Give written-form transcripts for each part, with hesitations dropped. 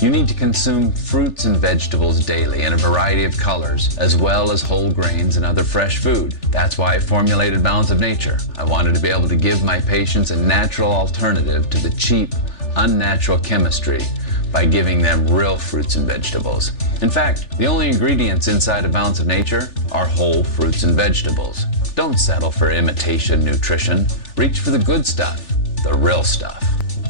You need to consume fruits and vegetables daily in a variety of colors, as well as whole grains and other fresh food. That's why I formulated Balance of Nature. I wanted to be able to give my patients a natural alternative to the cheap, unnatural chemistry by giving them real fruits and vegetables. In fact, the only ingredients inside of Balance of Nature are whole fruits and vegetables. Don't settle for imitation nutrition. Reach for the good stuff, the real stuff.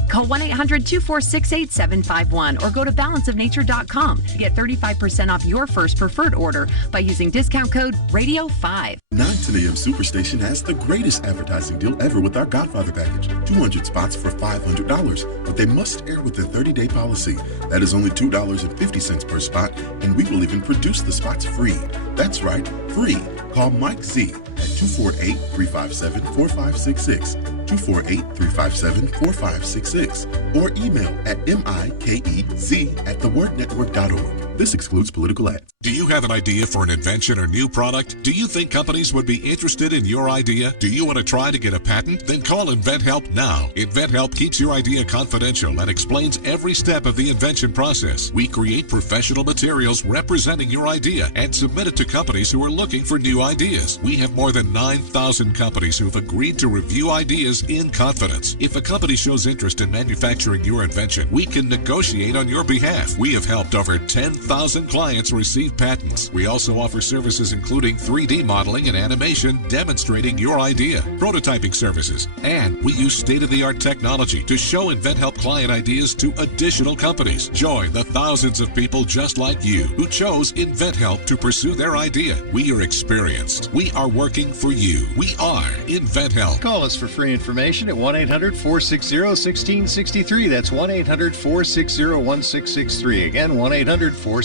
Call 1-800-246-8751 or go to balanceofnature.com to get 35% off your first preferred order by using discount code RADIO5. 910 AM Superstation has the greatest advertising deal ever with our Godfather package. 200 spots for $500, but they must air with a 30-day policy. That is only $2.50 per spot, and we will even produce the spots free. That's right, free. Call Mike Z at 248-357-4566. 248-357-4566 or email at mikez@thewordnetwork.org. This excludes political ads. Do you have an idea for an invention or new product? Do you think companies would be interested in your idea? Do you want to try to get a patent? Then call InventHelp now. InventHelp keeps your idea confidential and explains every step of the invention process. We create professional materials representing your idea and submit it to companies who are looking for new ideas. We have more than 9,000 companies who have agreed to review ideas in confidence. If a company shows interest in manufacturing your invention, we can negotiate on your behalf. We have helped over 10,000 clients receive patents. We also offer services including 3D modeling and animation demonstrating your idea, prototyping services, and we use state-of-the-art technology to show InventHelp client ideas to additional companies. Join the thousands of people just like you who chose InventHelp to pursue their idea. We are experienced. We are working for you. We are InventHelp. Call us for free information at 1-800-460-1663. That's 1-800-460-1663. Again, 1-800-460-1663.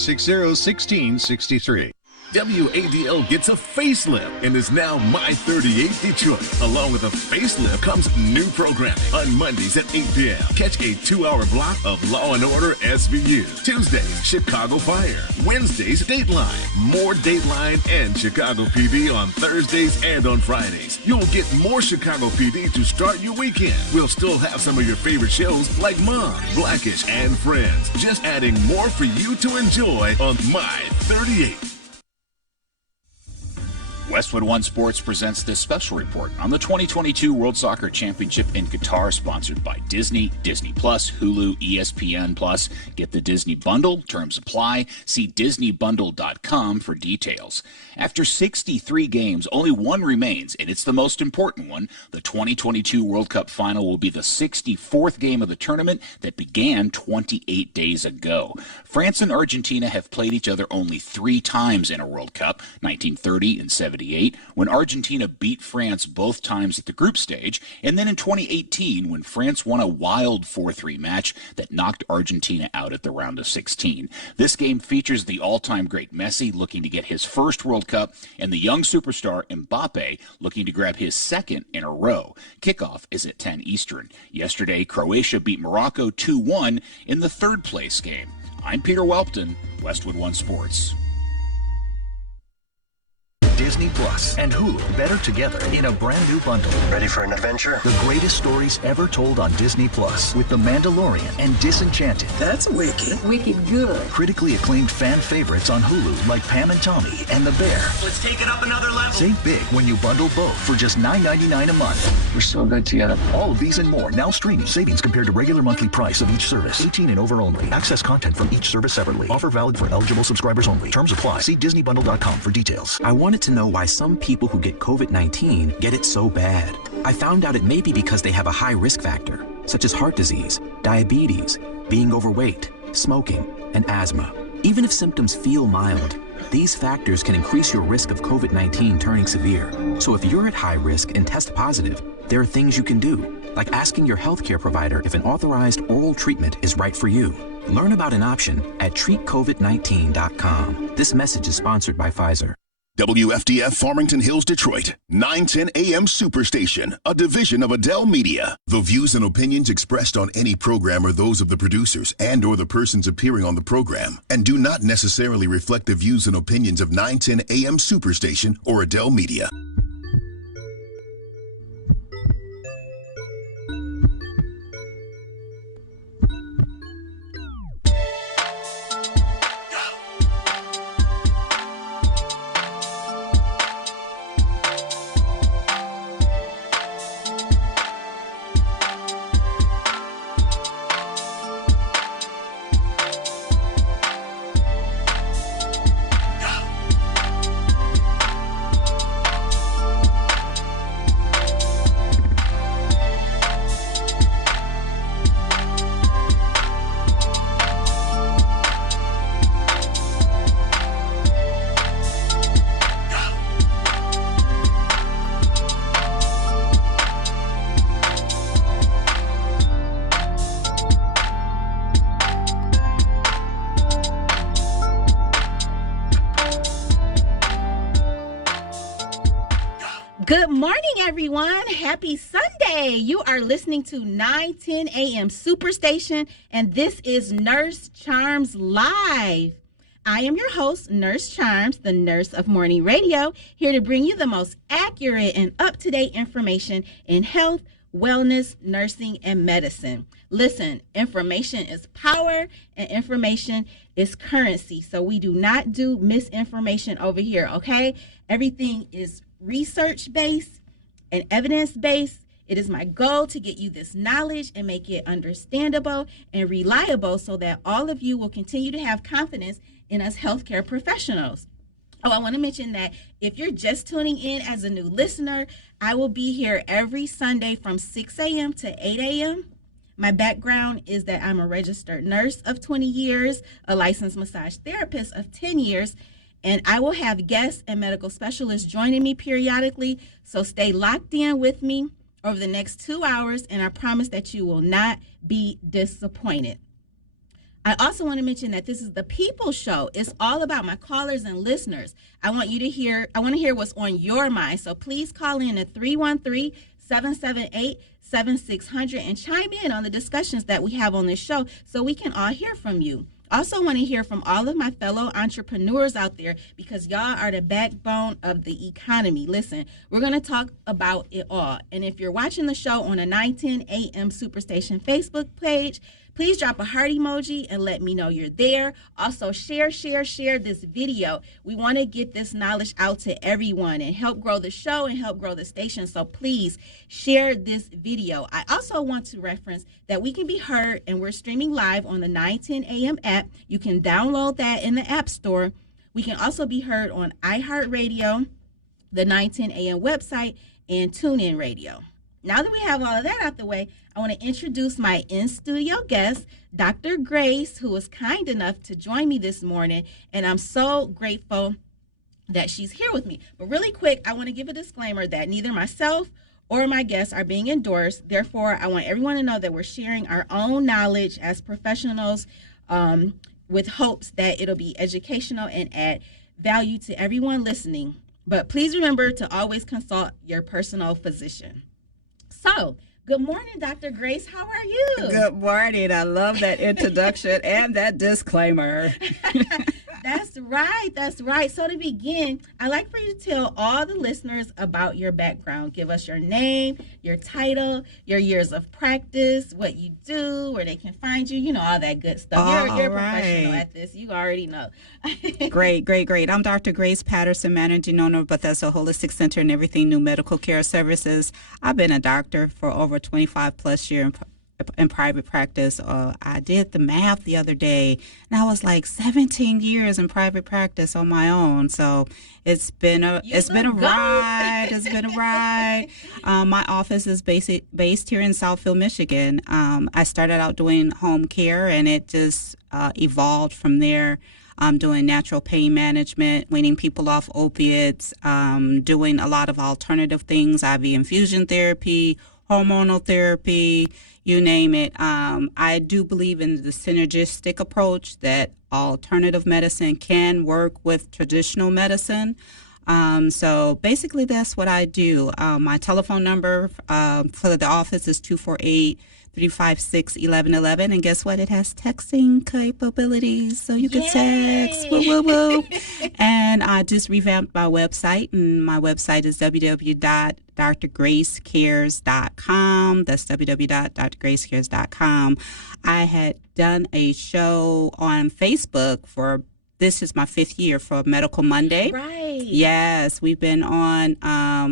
WADL gets a facelift and is now My 38 Detroit. Along with a facelift comes new programming. On Mondays at 8 p.m., catch a 2-hour block of Law & Order SVU. Tuesdays, Chicago Fire. Wednesdays, Dateline. More Dateline and Chicago PD on Thursdays and on Fridays. You'll get more Chicago PD to start your weekend. We'll still have some of your favorite shows like Mom, Blackish, and Friends. Just adding more for you to enjoy on My 38. Westwood One Sports presents this special report on the 2022 World Soccer Championship in Qatar, sponsored by Disney, Disney Plus, Hulu, ESPN Plus. Get the Disney bundle. Terms apply. See DisneyBundle.com for details. After 63 games, only one remains, and it's the most important one. The 2022 World Cup final will be the 64th game of the tournament that began 28 days ago. France and Argentina have played each other only 3 times in a World Cup, 1930 and 78, when Argentina beat France both times at the group stage, and then in 2018 when France won a wild 4-3 match that knocked Argentina out at the round of 16. This game features the all-time great Messi looking to get his first World Cup and the young superstar Mbappe looking to grab his second in a row. Kickoff is at 10 Eastern. Yesterday, Croatia beat Morocco 2-1 in the third-place game. I'm Peter Welpton, Westwood One Sports. Disney Plus and Hulu better together in a brand new bundle. Ready for an adventure? The greatest stories ever told on Disney Plus with The Mandalorian and Disenchanted. That's wicked. Wicked good. Critically acclaimed fan favorites on Hulu like Pam and Tommy and The Bear. Let's take it up another level. Save big when you bundle both for just $9.99 a month. We're so good together. All of these and more now streaming. Savings compared to regular monthly price of each service. 18 and over only. Access content from each service separately. Offer valid for eligible subscribers only. Terms apply. See DisneyBundle.com for details. I wanted to know why some people who get COVID-19 get it so bad. I found out it may be because they have a high risk factor, such as heart disease, diabetes, being overweight, smoking, and asthma. Even if symptoms feel mild, these factors can increase your risk of COVID-19 turning severe. So if you're at high risk and test positive, there are things you can do, like asking your healthcare provider if an authorized oral treatment is right for you. Learn about an option at treatcovid19.com. This message is sponsored by Pfizer. WFDF Farmington Hills, Detroit, 910 AM Superstation, a division of Adele Media. The views and opinions expressed on any program are those of the producers and or the persons appearing on the program and do not necessarily reflect the views and opinions of 910 AM Superstation or Adele Media. Good morning, everyone. Happy Sunday. You are listening to 9:10 a.m. Superstation, and this is Nurse Charms Live. I am your host, Nurse Charms, the nurse of morning radio, here to bring you the most accurate and up-to-date information in health, wellness, nursing, and medicine. Listen, information is power and information is currency. So we do not do misinformation over here, okay? Everything is research-based and evidence-based. It is my goal to get you this knowledge and make it understandable and reliable so that all of you will continue to have confidence in us healthcare professionals. Oh, I want to mention that if you're just tuning in as a new listener, I will be here every Sunday from 6 a.m. to 8 a.m. My background is that I'm a registered nurse of 20 years, a licensed massage therapist of 10 years, and I will have guests and medical specialists joining me periodically. So stay locked in with me over the next 2 hours, and I promise that you will not be disappointed. I also want to mention that this is the People Show. It's all about my callers and listeners. I want to hear what's on your mind. So please call in at 313-778-7600 and chime in on the discussions that we have on this show so we can all hear from you. Also want to hear from all of my fellow entrepreneurs out there because y'all are the backbone of the economy. Listen, we're going to talk about it all. And if you're watching the show on a 9:10 a.m. Superstation Facebook page, please drop a heart emoji and let me know you're there. Also, share this video. We want to get this knowledge out to everyone and help grow the show and help grow the station. So please share this video. I also want to reference that we can be heard and we're streaming live on the 9:10 a.m. app. You can download that in the App Store. We can also be heard on iHeartRadio, the 9:10 a.m. website, and TuneIn Radio. Now that we have all of that out the way, I want to introduce my in-studio guest, Dr. Grace, who was kind enough to join me this morning, and I'm so grateful that she's here with me. But really quick, I want to give a disclaimer that neither myself or my guests are being endorsed. Therefore, I want everyone to know that we're sharing our own knowledge as professionals with hopes that it'll be educational and add value to everyone listening. But please remember to always consult your personal physician. So, good morning, Dr. Grace. How are you? Good morning. I love that introduction and that disclaimer. That's right. That's right. So to begin, I'd like for you to tell all the listeners about your background. Give us your name, your title, your years of practice, what you do, where they can find you, all that good stuff. You're a professional at this. You already know. Great. I'm Dr. Grace Patterson, managing owner of Bethesda Holistic Center and Everything New Medical Care Services. I've been a doctor for over 25 plus years in private practice. I did the math the other day, and I was like 17 years in private practice on my own. So it's been a ride. It's been a ride. My office is based here in Southfield, Michigan. I started out doing home care, and it just evolved from there. I'm doing natural pain management, weaning people off opiates, doing a lot of alternative things, IV infusion therapy, hormonal therapy, you name it. I do believe in the synergistic approach that alternative medicine can work with traditional medicine. So basically that's what I do. My telephone number for the office is 248-356-1111. And guess what? It has texting capabilities, so you can text. Woo, woo, woo. And I just revamped my website, and my website is www.drgracecares.com. That's www.drgracecares.com. I had done a show on Facebook this is my 5th year for Medical Monday. Right. Yes, we've been on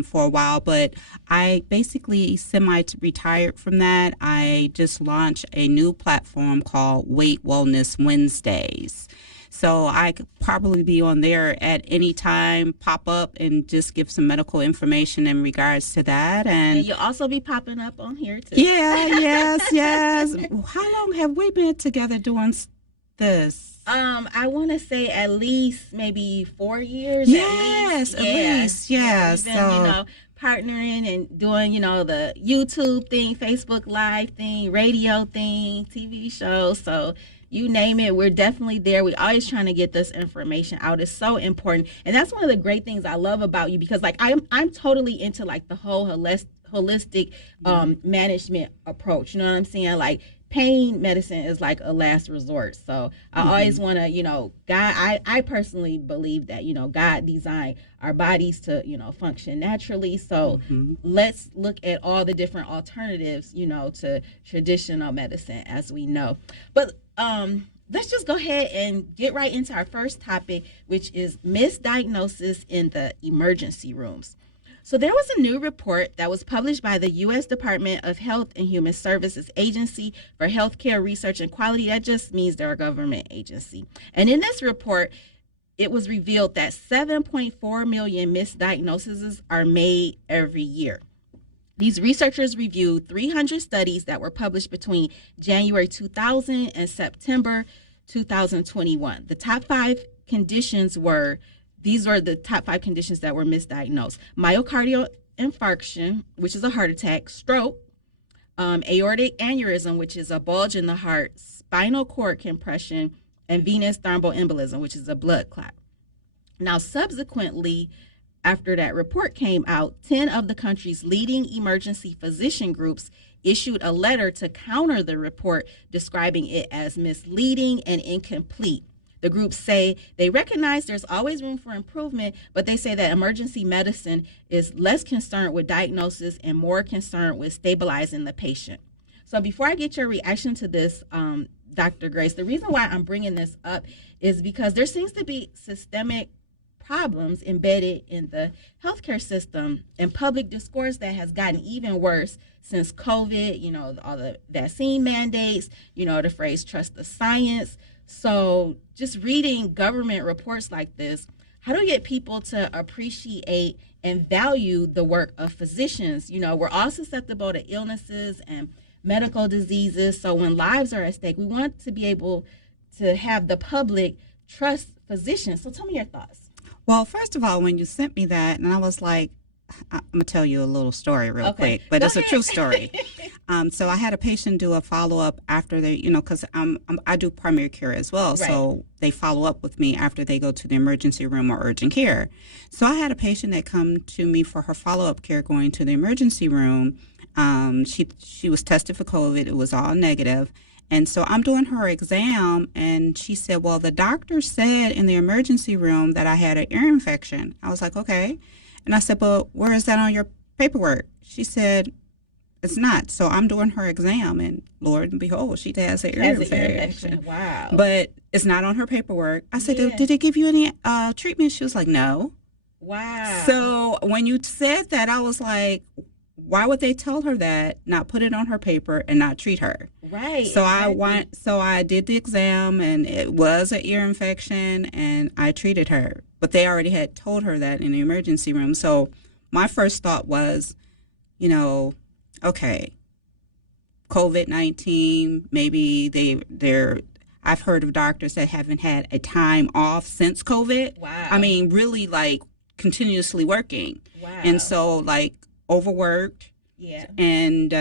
for a while, but I basically semi-retired from that. I just launched a new platform called Weight Wellness Wednesdays. So I could probably be on there at any time, pop up and just give some medical information in regards to that. And you'll also be popping up on here too. Yeah, yes. How long have we been together doing this? I want to say at least maybe 4 years. Yes, at least. We've been, partnering and doing, the YouTube thing, Facebook Live thing, radio thing, TV shows. So, you name it, we're definitely there. We're always trying to get this information out. It's so important. And that's one of the great things I love about you, because like I'm totally into like the whole holistic management approach. You know what I'm saying? Like pain medicine is like a last resort. So I always want to, God, I personally believe that, God designed our bodies to, function naturally. So let's look at all the different alternatives, to traditional medicine, as we know. But let's just go ahead and get right into our first topic, which is misdiagnosis in the emergency rooms. So there was a new report that was published by the U.S. Department of Health and Human Services Agency for Healthcare Research and Quality. That just means they're a government agency. And in this report, it was revealed that 7.4 million misdiagnoses are made every year. These researchers reviewed 300 studies that were published between January 2000 and September 2021. The top 5 conditions were, these were the top 5 conditions that were misdiagnosed: myocardial infarction, which is a heart attack; stroke; aortic aneurysm, which is a bulge in the heart; spinal cord compression; and venous thromboembolism, which is a blood clot. Now, subsequently, after that report came out, 10 of the country's leading emergency physician groups issued a letter to counter the report, describing it as misleading and incomplete. The groups say they recognize there's always room for improvement, but they say that emergency medicine is less concerned with diagnosis and more concerned with stabilizing the patient. So before I get your reaction to this, Dr. Grace, the reason why I'm bringing this up is because there seems to be systemic problems embedded in the healthcare system and public discourse that has gotten even worse since COVID, all the vaccine mandates, the phrase trust the science. So just reading government reports like this, how do we get people to appreciate and value the work of physicians? We're all susceptible to illnesses and medical diseases. So when lives are at stake, we want to be able to have the public trust physicians. So tell me your thoughts. Well, first of all, when you sent me that, and I was like, I'm going to tell you a little story real quick, but it's a true story. So I had a patient do a follow-up after they, because I do primary care as well. Right. So they follow up with me after they go to the emergency room or urgent care. So I had a patient that come to me for her follow-up care going to the emergency room. She was tested for COVID. It was all negative. And so I'm doing her exam, and she said, well, the doctor said in the emergency room that I had an ear infection. I was like, okay. And I said, but where is that on your paperwork? She said, it's not. So I'm doing her exam, and Lord and behold, she has an ear infection. Wow. But it's not on her paperwork. I said, did they give you any treatment? She was like, no. Wow. So when you said that, I was like, why would they tell her that, not put it on her paper and not treat her? Right. So I did the exam, and it was an ear infection, and I treated her. But they already had told her that in the emergency room. So my first thought was, okay, COVID-19, maybe I've heard of doctors that haven't had a time off since COVID. Wow. I mean, really like continuously working. Wow. And so like overworked. Yeah. And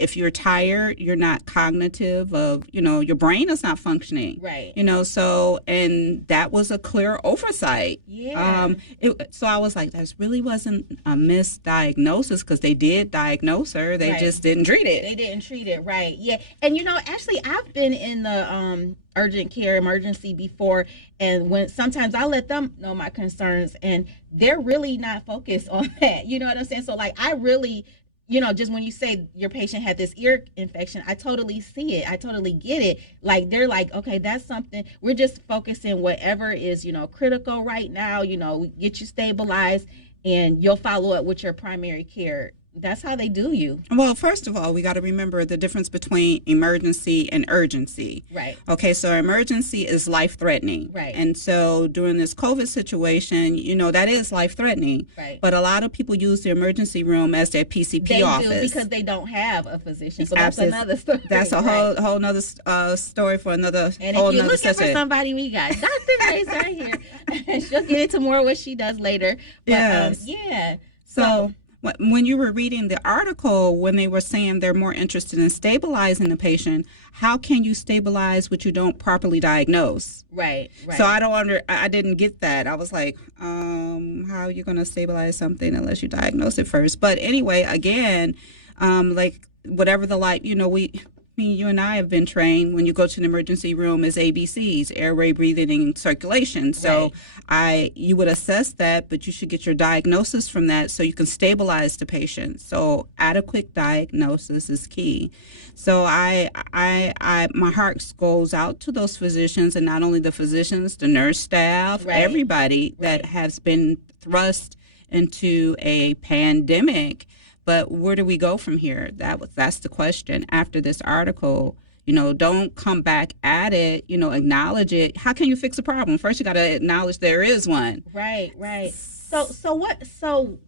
if you're tired, you're not cognitive of, your brain is not functioning. Right. So, and that was a clear oversight. Yeah. So I was like, that really wasn't a misdiagnosis, because they did diagnose her. They just didn't treat it. They didn't treat it. Right. Yeah. And, actually, I've been in the urgent care emergency before, and when sometimes I let them know my concerns, and they're really not focused on that. You know what I'm saying? So, like, I really, just when you say your patient had this ear infection, I totally see it. I totally get it. Like, they're like, okay, that's something. We're just focusing whatever is, critical right now, get you stabilized, and you'll follow up with your primary care. That's how they do you. Well, first of all, we got to remember the difference between emergency and urgency. Right. Okay, so emergency is life-threatening. Right. And so during this COVID situation, that is life-threatening. Right. But a lot of people use the emergency room as their PCP office. They do, because they don't have a physician. So that's another story. That's a whole nother story for another and whole if you're nother looking session. for somebody, we got Dr. Grace right here. She'll get into more what she does later. But, yes. yeah. So when you were reading the article, when they were saying they're more interested in stabilizing the patient, how can you stabilize what you don't properly diagnose? Right. So I didn't get that. I was like, how are you going to stabilize something unless you diagnose it first? But anyway, again, like whatever you and I have been trained when you go to an emergency room as ABCs, airway, breathing, and circulation. So you would assess that, but you should get your diagnosis from that so you can stabilize the patient. So adequate diagnosis is key. So my heart goes out to those physicians, and not only the physicians, the nurse staff, everybody that has been thrust into a pandemic. But where do we go from here? That's the question. After this article, don't come back at it, acknowledge it. How can you fix a problem? First, you got to acknowledge there is one. Right. So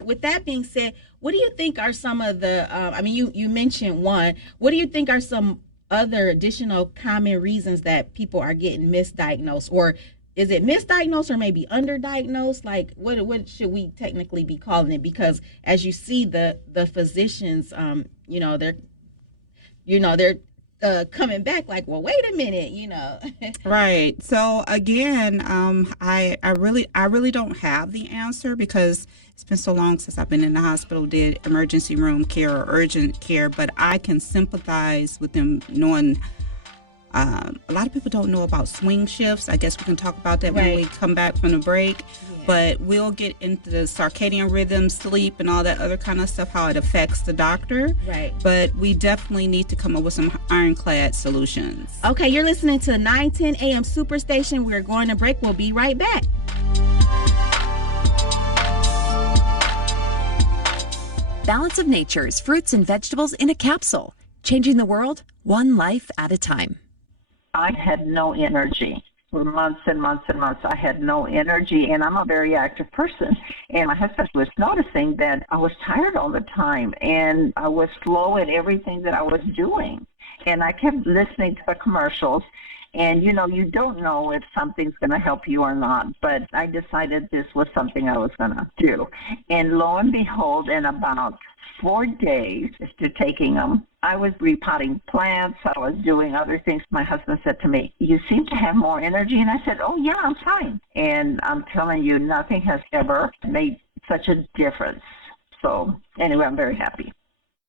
with that being said, what do you think are some of the, you mentioned one, what do you think are some other additional common reasons that people are getting misdiagnosed? Or is it misdiagnosed or maybe underdiagnosed? Like, what should we technically be calling it? Because as you see, the physicians, they're coming back like, well, wait a minute, Right. So again, I really don't have the answer because it's been so long since I've been in the hospital, did emergency room care or urgent care, but I can sympathize with them knowing. A lot of people don't know about swing shifts. I guess we can talk about that when we come back from the break. Yeah. But we'll get into the circadian rhythm, sleep, and all that other kind of stuff, how it affects the doctor. Right. But we definitely need to come up with some ironclad solutions. Okay, you're listening to 910 AM Superstation. We're going to break. We'll be right back. Balance of Nature's fruits and vegetables in a capsule, changing the world one life at a time. I had no energy for months and months and months. I had no energy, and I'm a very active person. And my husband was noticing that I was tired all the time, and I was slow at everything that I was doing. And I kept listening to the commercials, and, you don't know if something's going to help you or not. But I decided this was something I was going to do. And lo and behold, in about 4 days after taking them, I was repotting plants. I was doing other things. My husband said to me, "You seem to have more energy." And I said, "Oh, yeah, I'm fine." And I'm telling you, nothing has ever made such a difference. So anyway, I'm very happy.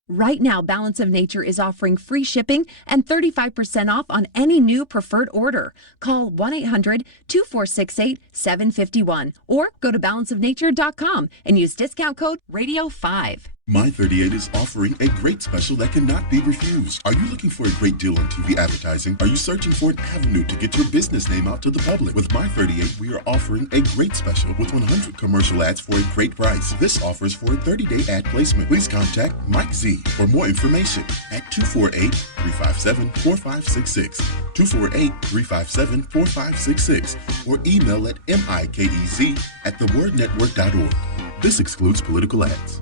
Right now, Balance of Nature is offering free shipping and 35% off on any new preferred order. Call 1-800-2468-751 or go to balanceofnature.com and use discount code RADIO5. My 38 is offering a great special that cannot be refused. Are you looking for a great deal on TV advertising? Are you searching for an avenue to get your business name out to the public? With My 38, we are offering a great special with 100 commercial ads for a great price. This offers for a 30-day ad placement. Please contact Mike Z for more information at 248-357-4566, 248-357-4566, or email at mikez@thewordnetwork.org. This excludes political ads.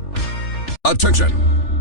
Attention!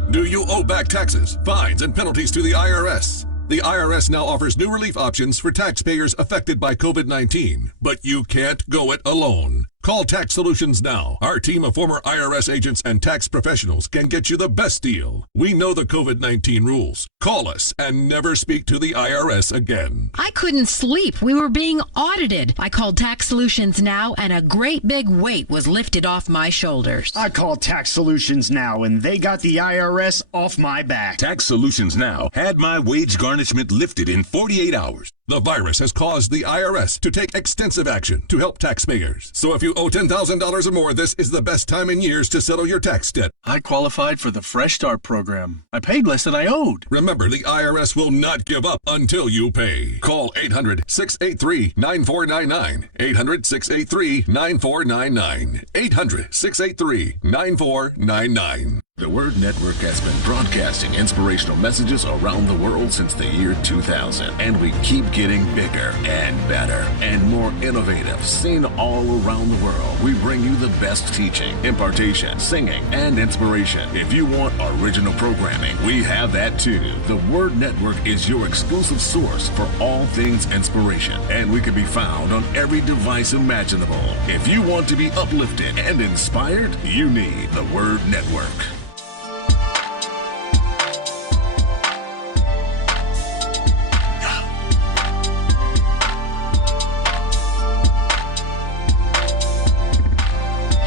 Do you owe back taxes, fines, and penalties to the IRS? The IRS now offers new relief options for taxpayers affected by COVID-19, but you can't go it alone. Call Tax Solutions now. Our team of former IRS agents and tax professionals can get you the best deal. We know the COVID-19 rules. Call us and never speak to the IRS again. I couldn't sleep. We were being audited. I called Tax Solutions now, and a great big weight was lifted off my shoulders. I called Tax Solutions now, and they got the IRS off my back. Tax Solutions now had my wage garnishment lifted in 48 hours. The virus has caused the IRS to take extensive action to help taxpayers. So if you owe $10,000 or more, this is the best time in years to settle your tax debt. I qualified for the Fresh Start program. I paid less than I owed. Remember, the IRS will not give up until you pay. Call 800-683-9499. 800-683-9499. 800-683-9499. The Word Network has been broadcasting inspirational messages around the world since the year 2000, and we keep getting bigger and better and more innovative, seen all around the world. We bring you the best teaching, impartation, singing, and inspiration. If you want original programming, we have that too. The Word Network is your exclusive source for all things inspiration, and we can be found on every device imaginable. If you want to be uplifted and inspired, you need the Word Network.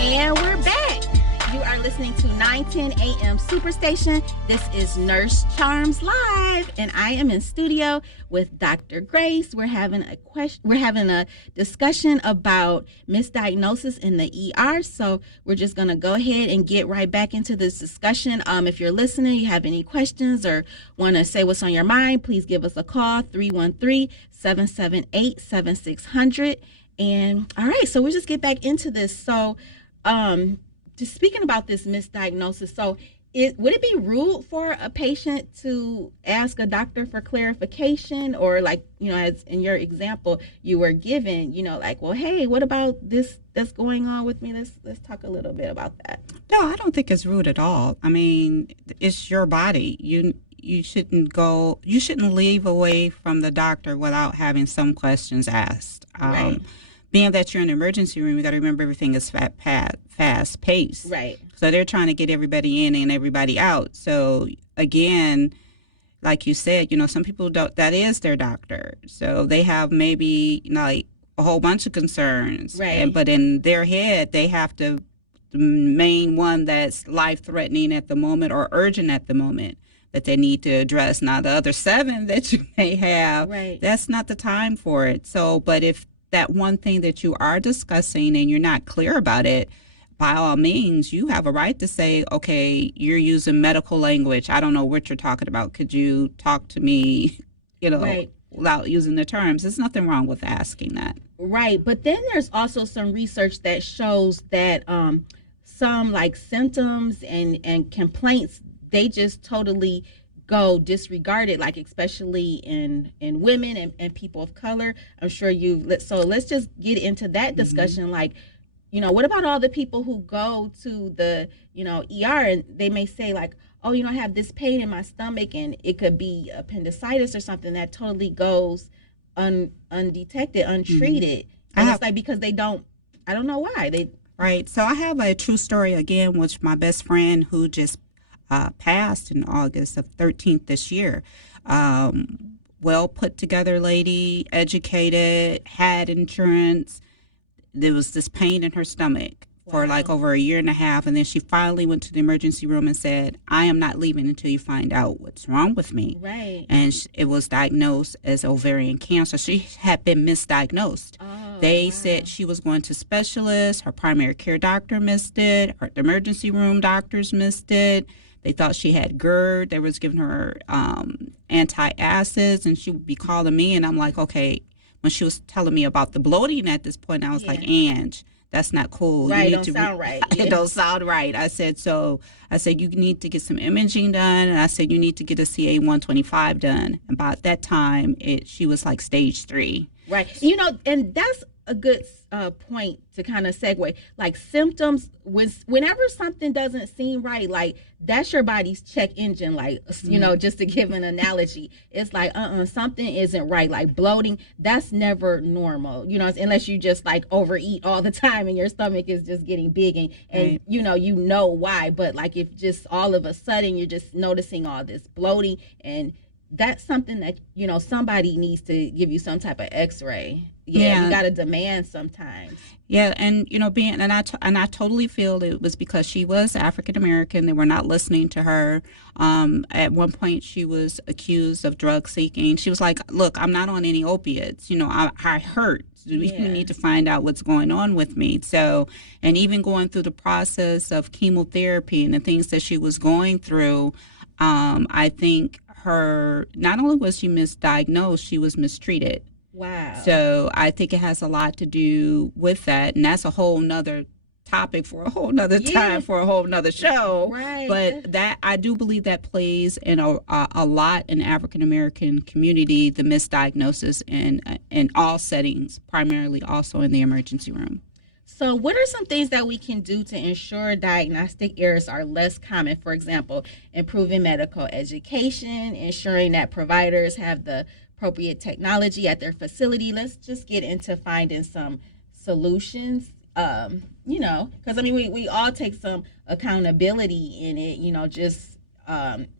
And we're back. You are listening to 910 AM Superstation. This is Nurse Charms Live, and I am in studio with Dr. Grace. We're having a discussion about misdiagnosis in the ER. So we're just going to go ahead and get right back into this discussion. If you're listening, you have any questions or want to say what's on your mind, please give us a call, 313-778-7600. And all right, so we'll just get back into this. So just speaking about this misdiagnosis, so would it be rude for a patient to ask a doctor for clarification, or like, as in your example you were given, like, well, hey, what about this that's going on with me? Let's talk a little bit about that. No, I don't think it's rude at all. I mean, it's your body. You shouldn't leave away from the doctor without having some questions asked. Right. Being that you're in the emergency room, you got to remember everything is fast paced. Right. So they're trying to get everybody in and everybody out. So again, like you said, some people don't, that is their doctor. So they have maybe like a whole bunch of concerns. Right. But in their head, they have the main one that's life threatening at the moment or urgent at the moment that they need to address. Now, the other 7 that you may have, right, that's not the time for it. So, but if that one thing that you are discussing and you're not clear about it, by all means, you have a right to say, okay, you're using medical language. I don't know what you're talking about. Could you talk to me, right, without using the terms? There's nothing wrong with asking that. Right. But then there's also some research that shows that some like symptoms and complaints, they just totally go disregarded, like especially in women and people of color. I'm sure let's just get into that discussion. Like, what about all the people who go to the ER and they may say like, oh, I have this pain in my stomach and it could be appendicitis or something that totally goes undetected, untreated. And it's like because they don't, I don't know why they. Right. So I have a true story again, which my best friend who just passed in August of 13th this year. Well put together lady, educated, had insurance. There was this pain in her stomach for like over a year and a half. And then she finally went to the emergency room and said, I am not leaving until you find out what's wrong with me. Right. And it was diagnosed as ovarian cancer. She had been misdiagnosed. They said she was going to specialists. Her primary care doctor missed it. The emergency room doctors missed it. They thought she had GERD. They was giving her antacids, and she would be calling me, and I'm like, okay. When she was telling me about the bloating at this point, I was like, Ange, that's not cool. Right, don't sound right. It don't sound right. I said, you need to get some imaging done, and I said, you need to get a CA 125 done. And by that time, she was like stage 3. Right. And that's a good point to kind of segue. Like symptoms, whenever something doesn't seem right, like that's your body's check engine. Like, just to give an analogy, it's like, something isn't right. Like bloating, that's never normal, unless you just like overeat all the time and your stomach is just getting big and right. you know why. But like if just all of a sudden you're just noticing all this bloating, and that's something that, somebody needs to give you some type of x-ray. Yeah. You got to demand sometimes. Yeah. And, I totally feel it was because she was African-American. They were not listening to her. At one point she was accused of drug seeking. She was like, look, I'm not on any opiates. I hurt. We need to find out what's going on with me. So, and even going through the process of chemotherapy and the things that she was going through, I think not only was she misdiagnosed, she was mistreated. Wow. So I think it has a lot to do with that. And that's a whole nother topic for a whole nother time, for a whole nother show. Right. But that, I do believe that plays in a lot in African American community, the misdiagnosis in all settings, primarily also in the emergency room. So what are some things that we can do to ensure diagnostic errors are less common? For example, improving medical education, ensuring that providers have the appropriate technology at their facility. Let's just get into finding some solutions, because, I mean, we all take some accountability in it, just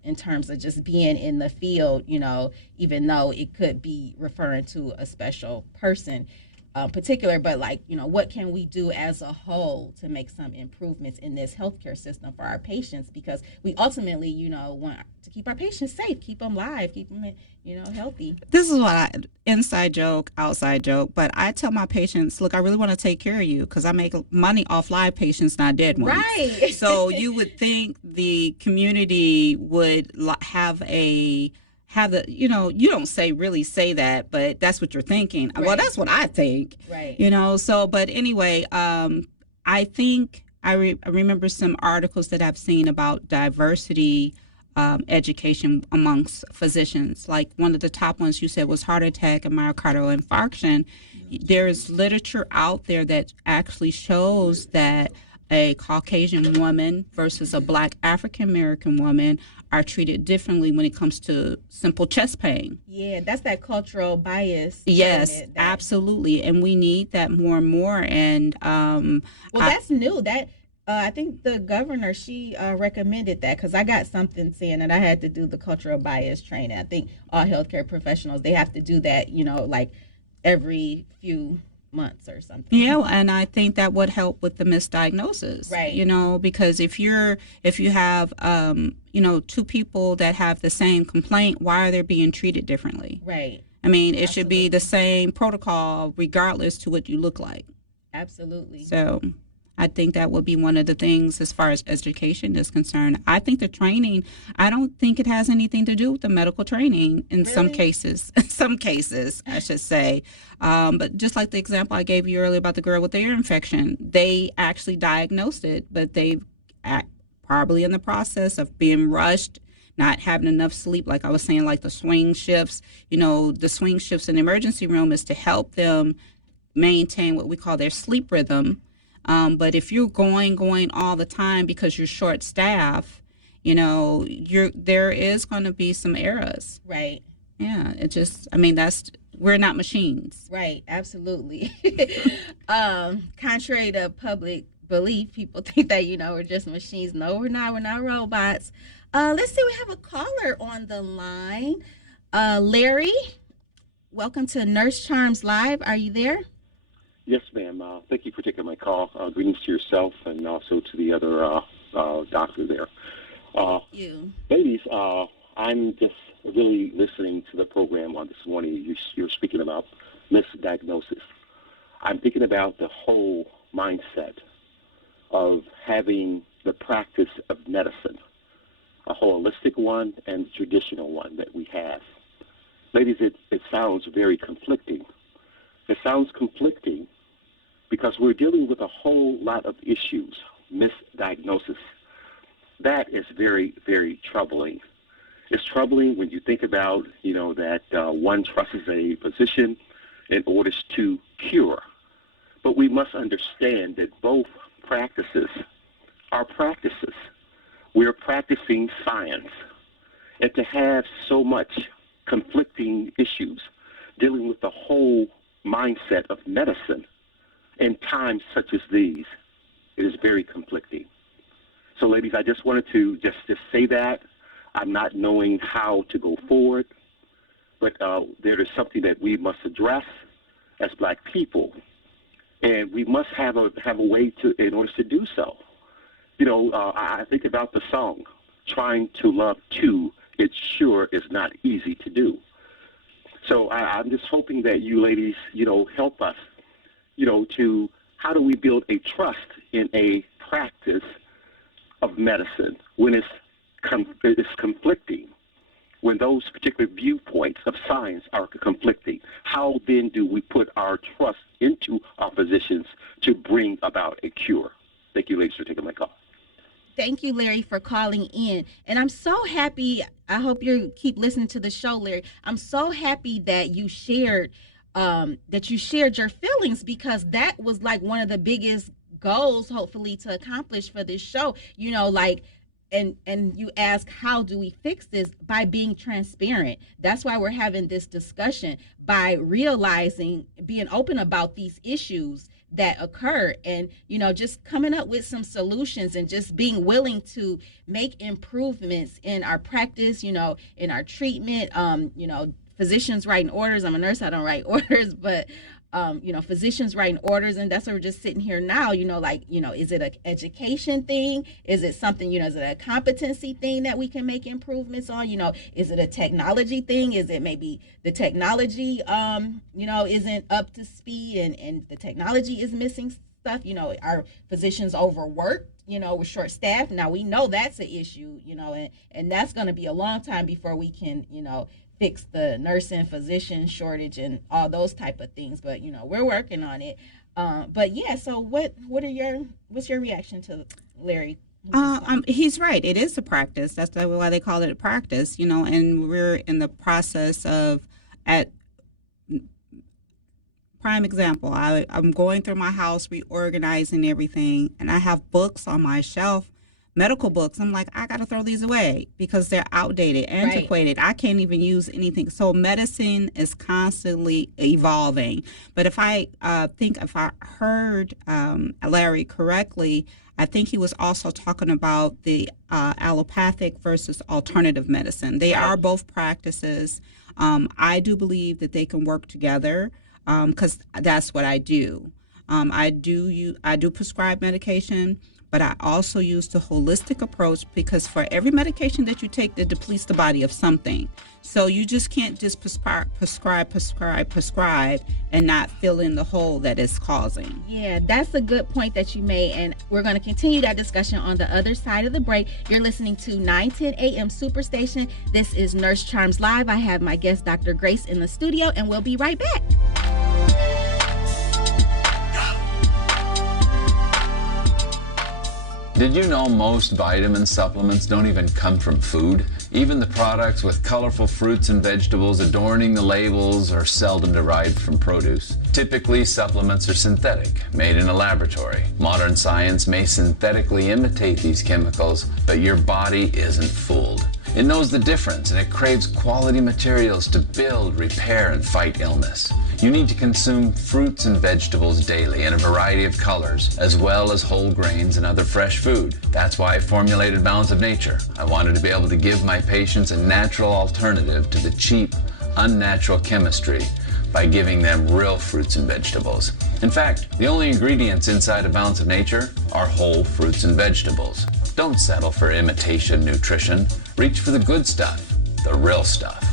in terms of just being in the field, even though it could be referring to a special person. Particular, but what can we do as a whole to make some improvements in this healthcare system for our patients? Because we ultimately, want to keep our patients safe, keep them live, keep them, healthy. This is what inside joke, outside joke, but I tell my patients, look, I really want to take care of you because I make money off live patients, not dead ones. Right. So you would think the community would have the, you don't really say that, but that's what you're thinking. Right. Well, that's what I think. Right. So, but anyway, I think I remember some articles that I've seen about diversity education amongst physicians. Like one of the top ones you said was heart attack and myocardial infarction. There's literature out there that actually shows that a Caucasian woman versus a Black African American woman are treated differently when it comes to simple chest pain. Yeah, that's that cultural bias. Yes, absolutely, and we need that more and more. And that's new. That I think the governor, she recommended that, because I got something saying that I had to do the cultural bias training. I think all healthcare professionals, they have to do that, like every few months or something. Yeah, and I think that would help with the misdiagnosis. Right. Because if you have two people that have the same complaint, why are they being treated differently? Right. I mean, it should be the same protocol regardless to what you look like. Absolutely. So I think that would be one of the things as far as education is concerned. I think the training, I don't think it has anything to do with the medical training in some cases. Some cases, I should say. But just like the example I gave you earlier about the girl with the ear infection, they actually diagnosed it, but they probably in the process of being rushed, not having enough sleep, like I was saying, like the swing shifts. The swing shifts in the emergency room is to help them maintain what we call their sleep rhythm. But if you're going all the time because you're short staffed, there is going to be some errors. Right. Yeah. We're not machines. Right. Absolutely. Contrary to public belief, people think that, we're just machines. No, we're not. We're not robots. Let's see. We have a caller on the line. Larry, welcome to Nurse Charms Live. Are you there? Yes, ma'am. Thank you for taking my call. Greetings to yourself and also to the other doctor there. Thank you. Ladies, I'm just really listening to the program on this morning. You're speaking about misdiagnosis. I'm thinking about the whole mindset of having the practice of medicine, a holistic one and a traditional one that we have. Ladies, it sounds very conflicting. It sounds conflicting because we're dealing with a whole lot of issues, misdiagnosis. That is very, very troubling. It's troubling when you think about, that one trusts a physician in order to cure. But we must understand that both practices are practices. We're practicing science. And to have so much conflicting issues dealing with the whole mindset of medicine in times such as these, it is very conflicting. So, ladies, I just wanted to just say that. I'm not knowing how to go forward, but there is something that we must address as Black people, and we must have a way in order to do so. I think about the song, "Trying to Love Two." It sure is not easy to do. So I'm just hoping that you ladies, help us, to how do we build a trust in a practice of medicine when it's conflicting, when those particular viewpoints of science are conflicting. How then do we put our trust into our physicians to bring about a cure? Thank you, ladies, for taking my call. Thank you, Larry, for calling in. And I'm so happy. I hope you keep listening to the show, Larry. I'm so happy that you shared your feelings, because that was like one of the biggest goals, hopefully, to accomplish for this show. You know, like, and you ask, how do we fix this? By being transparent. That's why we're having this discussion, by realizing, being open about these issues that occur, and just coming up with some solutions, and just being willing to make improvements in our practice, in our treatment. Physicians writing orders. I'm a nurse, I don't write orders, but physicians writing orders, and that's why we're just sitting here now. Is it an education thing? Is it something, is it a competency thing that we can make improvements on? Is it a technology thing? Is it maybe the technology isn't up to speed, and the technology is missing stuff? Are physicians overworked? We're short staffed. Now we know that's an issue, and that's going to be a long time before we can, fix the nurse and physician shortage and all those type of things. But we're working on it. But yeah, so what's your reaction to Larry? He's right. It is a practice. That's why they call it a practice. And we're in the process of, at prime example, I'm going through my house, reorganizing everything, and I have books on my shelf, medical books. I'm like, I got to throw these away because they're outdated, antiquated. Right. I can't even use anything. So medicine is constantly evolving. But if I heard Larry correctly, I think he was also talking about the allopathic versus alternative medicine. They are both practices. I do believe that they can work together, because that's what I do. I do prescribe medication, but I also use the holistic approach, because for every medication that you take, that depletes the body of something. So you just can't just prescribe, and not fill in the hole that it's causing. Yeah, that's a good point that you made, and we're going to continue that discussion on the other side of the break. You're listening to 910 AM Superstation. This is Nurse Charms Live. I have my guest, Dr. Grace, in the studio, and we'll be right back. Did you know most vitamin supplements don't even come from food? Even the products with colorful fruits and vegetables adorning the labels are seldom derived from produce. Typically, supplements are synthetic, made in a laboratory. Modern science may synthetically imitate these chemicals, but your body isn't fooled. It knows the difference, and it craves quality materials to build, repair, and fight illness. You need to consume fruits and vegetables daily in a variety of colors, as well as whole grains and other fresh food. That's why I formulated Balance of Nature. I wanted to be able to give my patients a natural alternative to the cheap, unnatural chemistry by giving them real fruits and vegetables. In fact, the only ingredients inside of Balance of Nature are whole fruits and vegetables. Don't settle for imitation nutrition. Reach for the good stuff, the real stuff.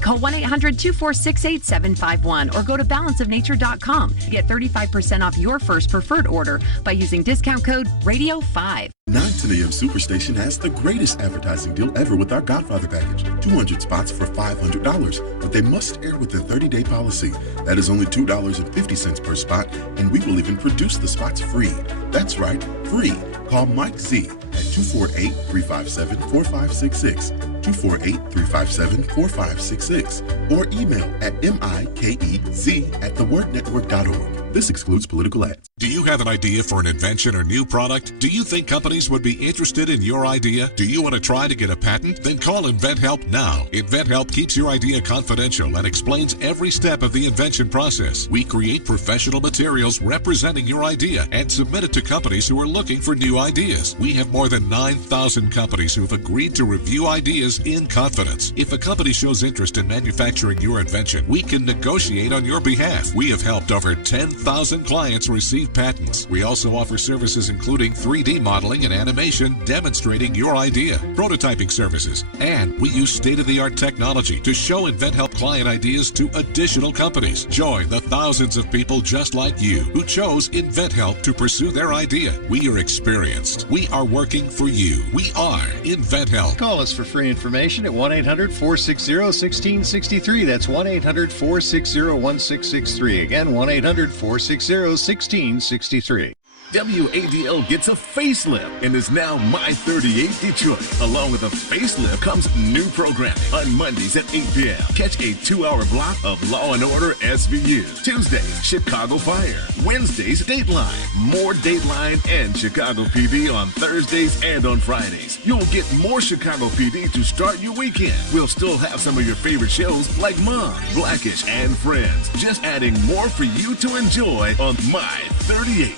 Call 1-800-246-8751 or go to balanceofnature.com to get 35% off your first preferred order by using discount code RADIO5. 910 AM Superstation has the greatest advertising deal ever with our Godfather package. 200 spots for $500, but they must air with a 30-day policy. That is only $2.50 per spot, and we will even produce the spots free. That's right, free. Call Mike Z at 248-357-4566, 248-357-4566, or email at mikez@thewordnetwork.org. This excludes political ads. Do you have an idea for an invention or new product? Do you think companies would be interested in your idea? Do you want to try to get a patent? Then call InventHelp now. InventHelp keeps your idea confidential and explains every step of the invention process. We create professional materials representing your idea and submit it to companies who are looking for new ideas. We have more than 9,000 companies who have agreed to review ideas in confidence. If a company shows interest in manufacturing your invention, we can negotiate on your behalf. We have helped over 10,000 clients receive patents. We also offer services including 3D modeling and animation demonstrating your idea, prototyping services, and we use state-of-the-art technology to show InventHelp client ideas to additional companies. Join the thousands of people just like you who chose InventHelp to pursue their idea. We are experienced. We are working for you. We are InventHelp. Call us for free information at 1-800-460-1663. That's 1-800-460-1663. Again, 1-800-460-1663. WADL gets a facelift and is now My 38 Detroit. Along with a facelift comes new programming. On Mondays at 8 p.m., catch a 2-hour block of Law & Order SVU. Tuesdays, Chicago Fire. Wednesdays, Dateline. More Dateline and Chicago PD on Thursdays and on Fridays. You'll get more Chicago PD to start your weekend. We'll still have some of your favorite shows like Mom, Blackish, and Friends. Just adding more for you to enjoy on My 38.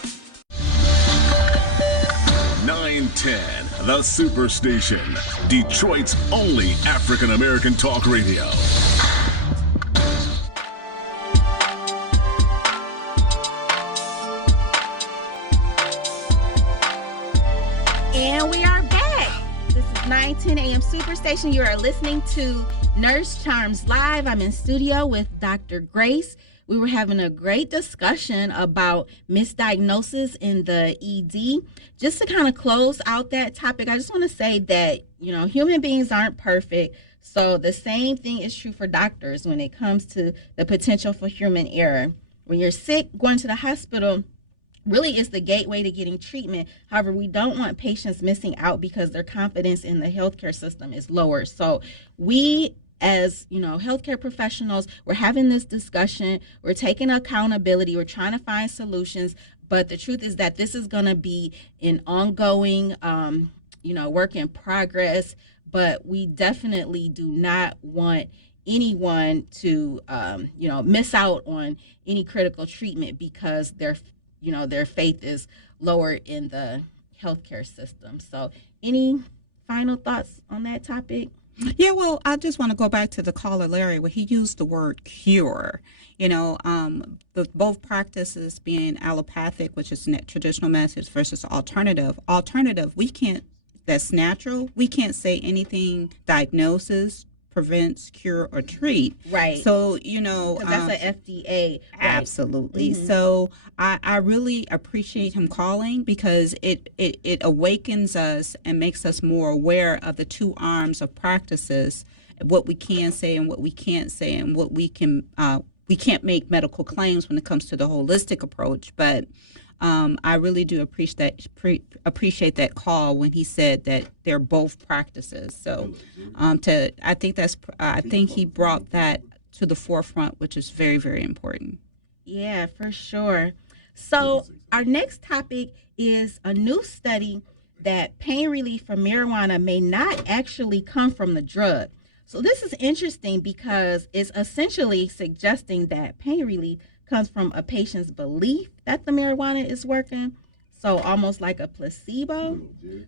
910, the Superstation, Detroit's only African-American talk radio. And we are back. This is 910 AM Superstation. You are listening to Nurse Charms Live. I'm in studio with Dr. Grace. We were having a great discussion about misdiagnosis in the ED. Just to kind of close out that topic, I just want to say that, human beings aren't perfect. So the same thing is true for doctors when it comes to the potential for human error. When you're sick, going to the hospital really is the gateway to getting treatment. However, we don't want patients missing out because their confidence in the healthcare system is lower. So we, as healthcare professionals, we're having this discussion, we're taking accountability, we're trying to find solutions, but the truth is that this is going to be an ongoing work in progress. But we definitely do not want anyone to miss out on any critical treatment because their faith is lower in the healthcare system. So any final thoughts on that topic? Yeah, well, I just want to go back to the caller, Larry, where he used the word cure. Both practices being allopathic, which is traditional methods, versus alternative. Alternative, that's natural. We can't say anything diagnoses, prevents, cure, or treat. Right. So, that's an FDA. Right? Absolutely. Mm-hmm. So I really appreciate him calling because it awakens us and makes us more aware of the two arms of practices, what we can say and what we can't say, and what we can't make medical claims when it comes to the holistic approach. But I really do appreciate that call when he said that they're both practices. So I think he brought that to the forefront, which is very, very important. Yeah, for sure. So our next topic is a new study that pain relief from marijuana may not actually come from the drug. So this is interesting because it's essentially suggesting that pain relief comes from a patient's belief that the marijuana is working, so almost like a placebo.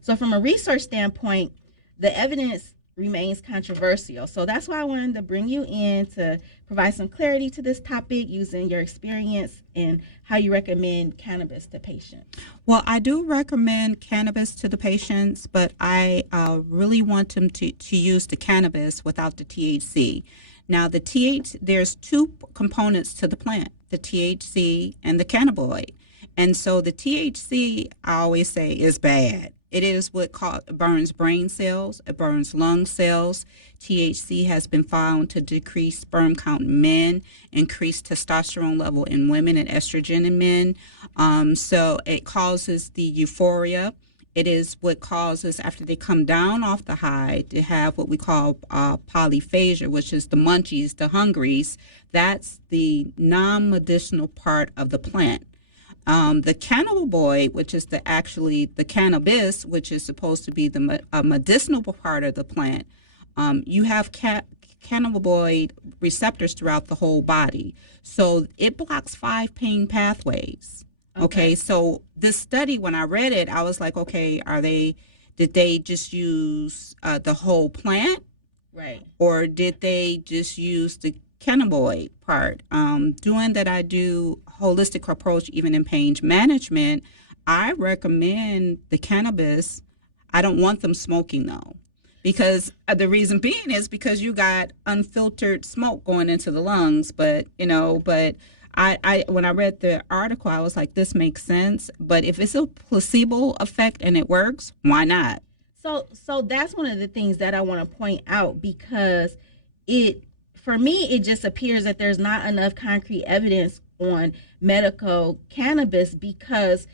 So from a research standpoint, the evidence remains controversial. So that's why I wanted to bring you in to provide some clarity to this topic using your experience and how you recommend cannabis to patients. Well, I do recommend cannabis to the patients, but I really want them to use the cannabis without the THC. Now, there's two components to the plant, the THC and the cannabinoid. And so the THC, I always say, is bad. It is what burns brain cells. It burns lung cells. THC has been found to decrease sperm count in men, increase testosterone level in women, and estrogen in men. So it causes the euphoria. It is what causes, after they come down off the high, to have what we call polyphagia, which is the munchies, the hungries. That's the non-medicinal part of the plant. The cannabinoid, which is the cannabis, which is supposed to be the medicinal part of the plant, you have cannabinoid receptors throughout the whole body. So it blocks 5 pain pathways. Okay, so this study, when I read it, I was like, okay, did they just use the whole plant? Right. Or did they just use the cannabinoid part? Doing that, I do holistic approach even in pain management. I recommend the cannabis. I don't want them smoking though, because the reason being is because you got unfiltered smoke going into the lungs. But I when I read the article, I was like, this makes sense. But if it's a placebo effect and it works, why not? So that's one of the things that I want to point out, because for me, it just appears that there's not enough concrete evidence on medical cannabis, because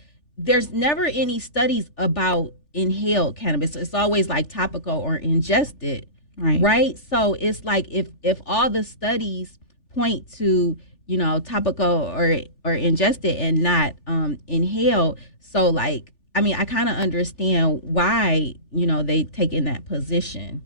there's never any studies about inhaled cannabis. It's always like topical or ingested, right? So it's like if all the studies point to, you know, topical or ingested and not inhaled, so like, I mean, I kind of understand why, you know, they take in that position.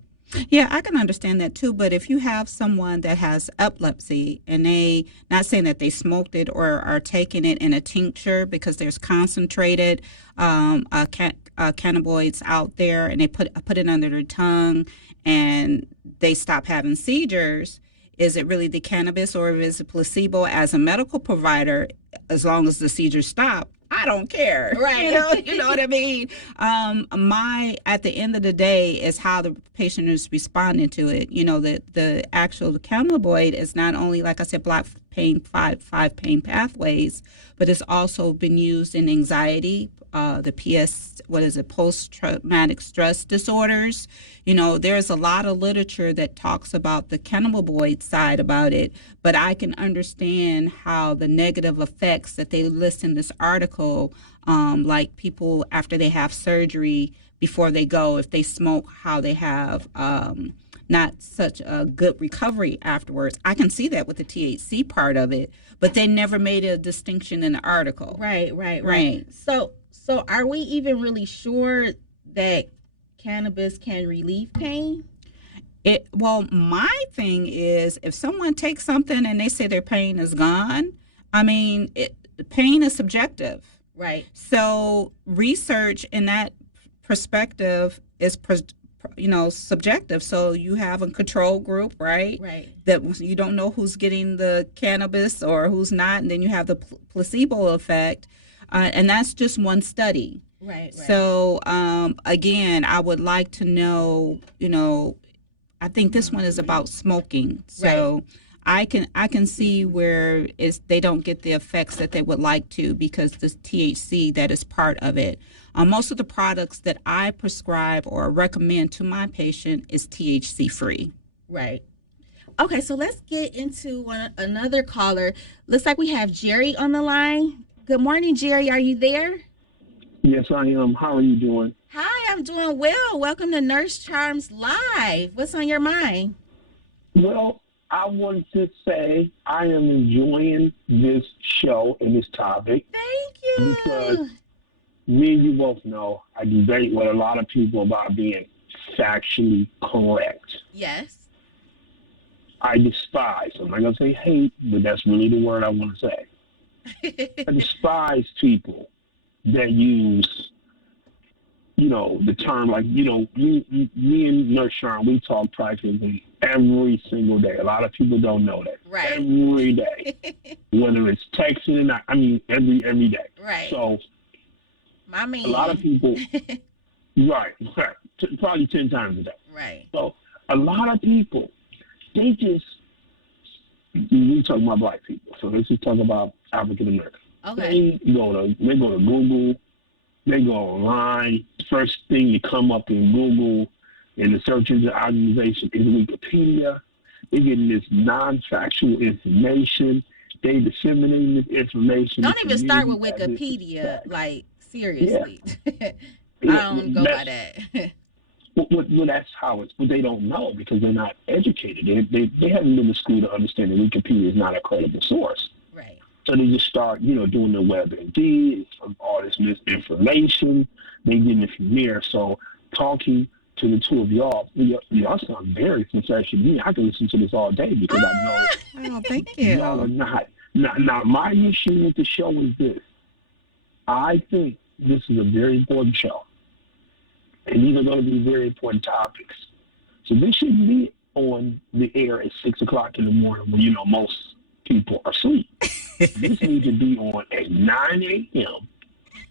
Yeah, I can understand that too. But if you have someone that has epilepsy and they, not saying that they smoked it or are taking it in a tincture because there's concentrated cannabinoids out there, and they put it under their tongue and they stop having seizures, is it really the cannabis or is it placebo? As a medical provider, as long as the seizures stop, I don't care. Right. You know what I mean? At the end of the day is how the patient is responding to it. You know, the actual cannabinoid is not only, like I said, block pain, five pain pathways, but it's also been used in anxiety, post-traumatic stress disorders. You know, there's a lot of literature that talks about the cannabinoid side about it, but I can understand how the negative effects that they list in this article, like people after they have surgery, before they go, if they smoke, how they have not such a good recovery afterwards. I can see that with the THC part of it, but they never made a distinction in the article. Right. So are we even really sure that cannabis can relieve pain? Well, my thing is, if someone takes something and they say their pain is gone, I mean, pain is subjective. Right. So research in that perspective is subjective. So you have a control group, right? Right. That you don't know who's getting the cannabis or who's not, and then you have the placebo effect, and that's just one study. Right. So again, I would like to know, you know, I think this one is about smoking. So I can see where they don't get the effects that they would like to because the THC that is part of it. Most of the products that I prescribe or recommend to my patient is THC free. Right. Okay, so let's get into another caller. Looks like we have Jerry on the line. Good morning, Jerry. Are you there? Yes, I am. How are you doing? Hi, I'm doing well. Welcome to Nurse Charms Live. What's on your mind? Well, I want to say I am enjoying this show and this topic. Thank you. Because me and you both know I debate with a lot of people about being factually correct. Yes. I despise, I'm not going to say hate, but that's really the word I want to say. I despise people that use, you know, the term like, you know, me and Nurse Sharon, we talk practically every single day. A lot of people don't know that. Right. Every day. Whether it's texting, every day. Right. So, my man. A lot of people, right, probably 10 times a day. Right. So, a lot of people, they just, we talk about black people, so let's just talk about African Americans. Okay. They go to Google, they go online. First thing that come up in Google in the search engine organization is Wikipedia. They're getting this non-factual information. They disseminating this information. Don't even start with Wikipedia, like, seriously. Yeah. I don't go by that. Well, that's how it's, but they don't know because they're not educated. They haven't been to school to understand that Wikipedia is not a credible source. Right. So they just start, you know, doing the WebMD, all this misinformation. They get it from there. So talking to the two of y'all sound very sensational to me. I can listen to this all day because I know. Oh, thank you. Y'all are not. Now, my issue with the show is this. I think this is a very important show. And these are going to be very important topics. So this shouldn't be on the air at 6 o'clock in the morning when, you know, most people are asleep. This needs to be on at 9 a.m.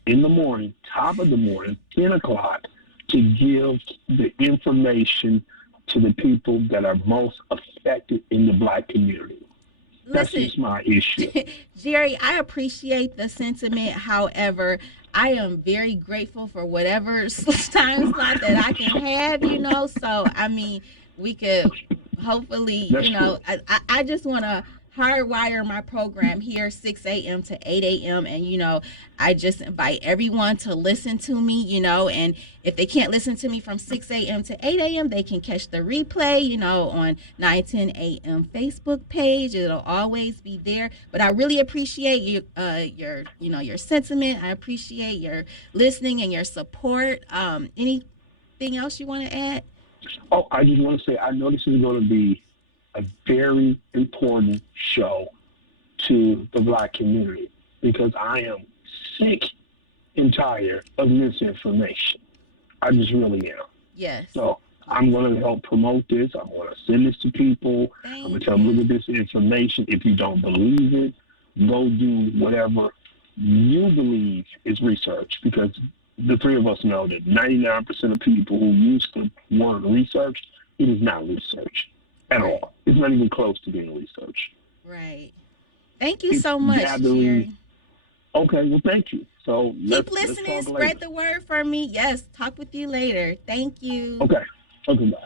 in the morning, top of the morning, 10 o'clock, to give the information to the people that are most affected in the black community. That's just my issue. Jerry, I appreciate the sentiment. However, I am very grateful for whatever time slot that I can have, you know. So, I mean, we could hopefully, That's you know, I just want to hardwire my program here 6 a.m. to 8 a.m. And, I just invite everyone to listen to me, and if they can't listen to me from 6 a.m. to 8 a.m., they can catch the replay, on 9:10 a.m. Facebook page. It'll always be there. But I really appreciate your sentiment. I appreciate your listening and your support. Anything else you want to add? Oh, I just want to say, I know this is going to be a very important show to the Black community because I am sick and tired of misinformation. I just really am. Yes. So I'm going to help promote this. I'm going to send this to people. I'm going to tell them, look at this information. If you don't believe it, go do whatever you believe is research, because the three of us know that 99% of people who use the word research, it is not research at all. It's not even close to being research. Right. Thank you so much, Jerry. Okay, well, thank you. So keep listening, spread the word for me. Yes, talk with you later. Thank you. Okay, bye.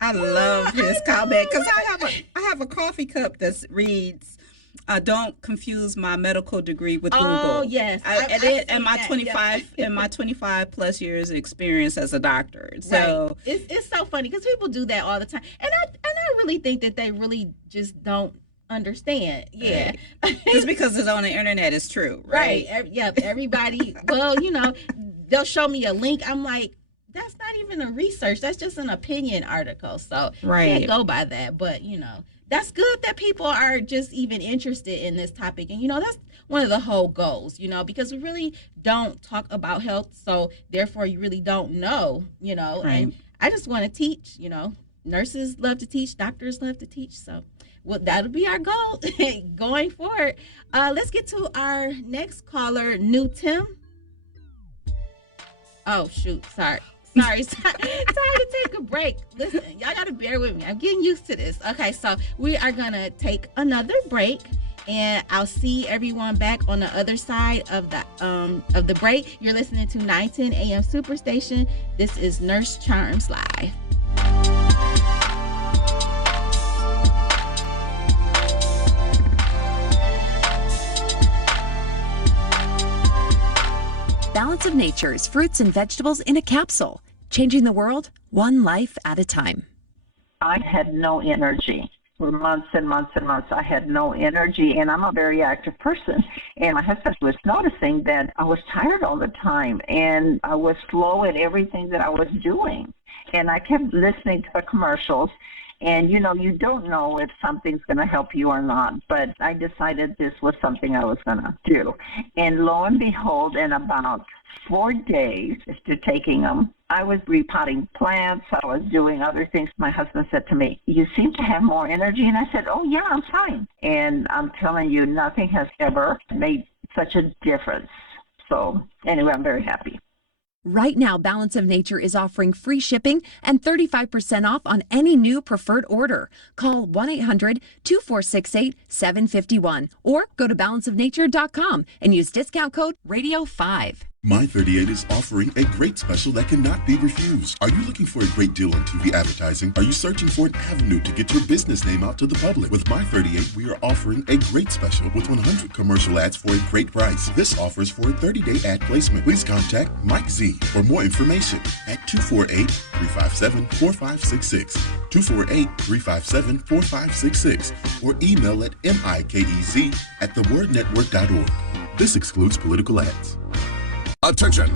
I love his comment because I have a coffee cup that reads, "Don't confuse my medical degree with Google." Oh yes, and my 25 plus years of experience as a doctor. So it's so funny because people do that all the time, and I really think that they really just don't understand. Yeah, just because it's on the internet is true, right? Yep. Everybody. Well, they'll show me a link. I'm like, that's not even a research. That's just an opinion article. So can't go by that. But that's good that people are just even interested in this topic. And, that's one of the whole goals, because we really don't talk about health. So therefore, you really don't know, and I just want to teach, nurses love to teach, doctors love to teach. So that'll be our goal going forward. Let's get to our next caller, New Tim. Oh, shoot. Sorry to take a break. Listen, y'all gotta bear with me. I'm getting used to this. Okay, so we are gonna take another break, and I'll see everyone back on the other side of the break. You're listening to 910 AM Superstation. This is Nurse Charms Live. Balance of Nature's fruits and vegetables in a capsule, changing the world one life at a time. I had no energy for months and months and months. I had no energy, and I'm a very active person. And my husband was noticing that I was tired all the time, and I was slow at everything that I was doing. And I kept listening to the commercials. And, you don't know if something's going to help you or not, but I decided this was something I was going to do. And lo and behold, in about 4 days after taking them, I was repotting plants. I was doing other things. My husband said to me, "You seem to have more energy." And I said, "Oh, yeah, I'm fine." And I'm telling you, nothing has ever made such a difference. So anyway, I'm very happy. Right now, Balance of Nature is offering free shipping and 35% off on any new preferred order. Call 1-800-2468-751 or go to balanceofnature.com and use discount code RADIO5. My38 is offering a great special that cannot be refused. Are you looking for a great deal on TV advertising? Are you searching for an avenue to get your business name out to the public? With My38, we are offering a great special with 100 commercial ads for a great price. This offers for a 30-day ad placement. Please contact Mike Z for more information at 248-357-4566, 248-357-4566, or email at mikez@thewordnetwork.org. This excludes political ads. Attention!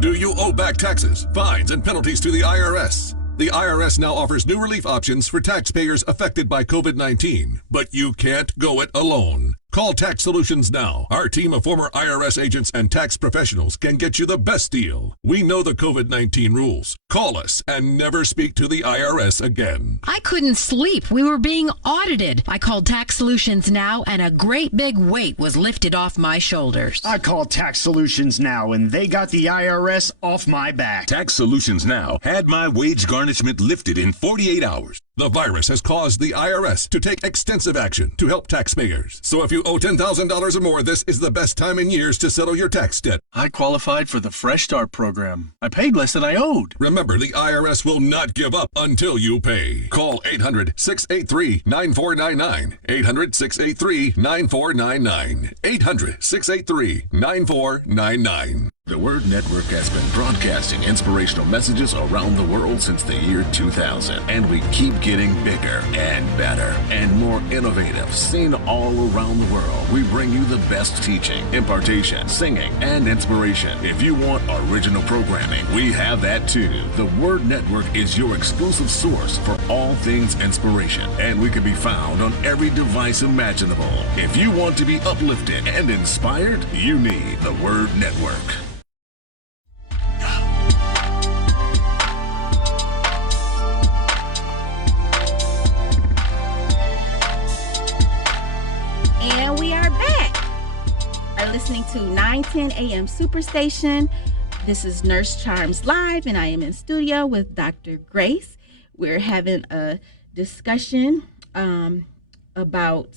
Do you owe back taxes, fines, and penalties to the IRS? The IRS now offers new relief options for taxpayers affected by COVID-19, but you can't go it alone. Call Tax Solutions now. Our team of former IRS agents and tax professionals can get you the best deal. We know the COVID-19 rules. Call us and never speak to the IRS again. I couldn't sleep. We were being audited. I called Tax Solutions now, and a great big weight was lifted off my shoulders. I called Tax Solutions now, and they got the IRS off my back. Tax Solutions Now had my wage garnishment lifted in 48 hours. The virus has caused the IRS to take extensive action to help taxpayers. So if you owe $10,000 or more, this is the best time in years to settle your tax debt. I qualified for the Fresh Start program. I paid less than I owed. Remember, the IRS will not give up until you pay. Call 800-683-9499. 800-683-9499. 800-683-9499. The Word Network has been broadcasting inspirational messages around the world since the year 2000, and we keep getting bigger and better and more innovative. Seen all around the world, we bring you the best teaching, impartation, singing, and inspiration. If you want original programming, we have that too. The Word Network is your exclusive source for all things inspiration, and we can be found on every device imaginable. If you want to be uplifted and inspired, you need the Word Network. And we are back. Are listening to 910 AM Superstation. This is Nurse Charms Live, and I am in studio with Dr. Grace. We're having a discussion about.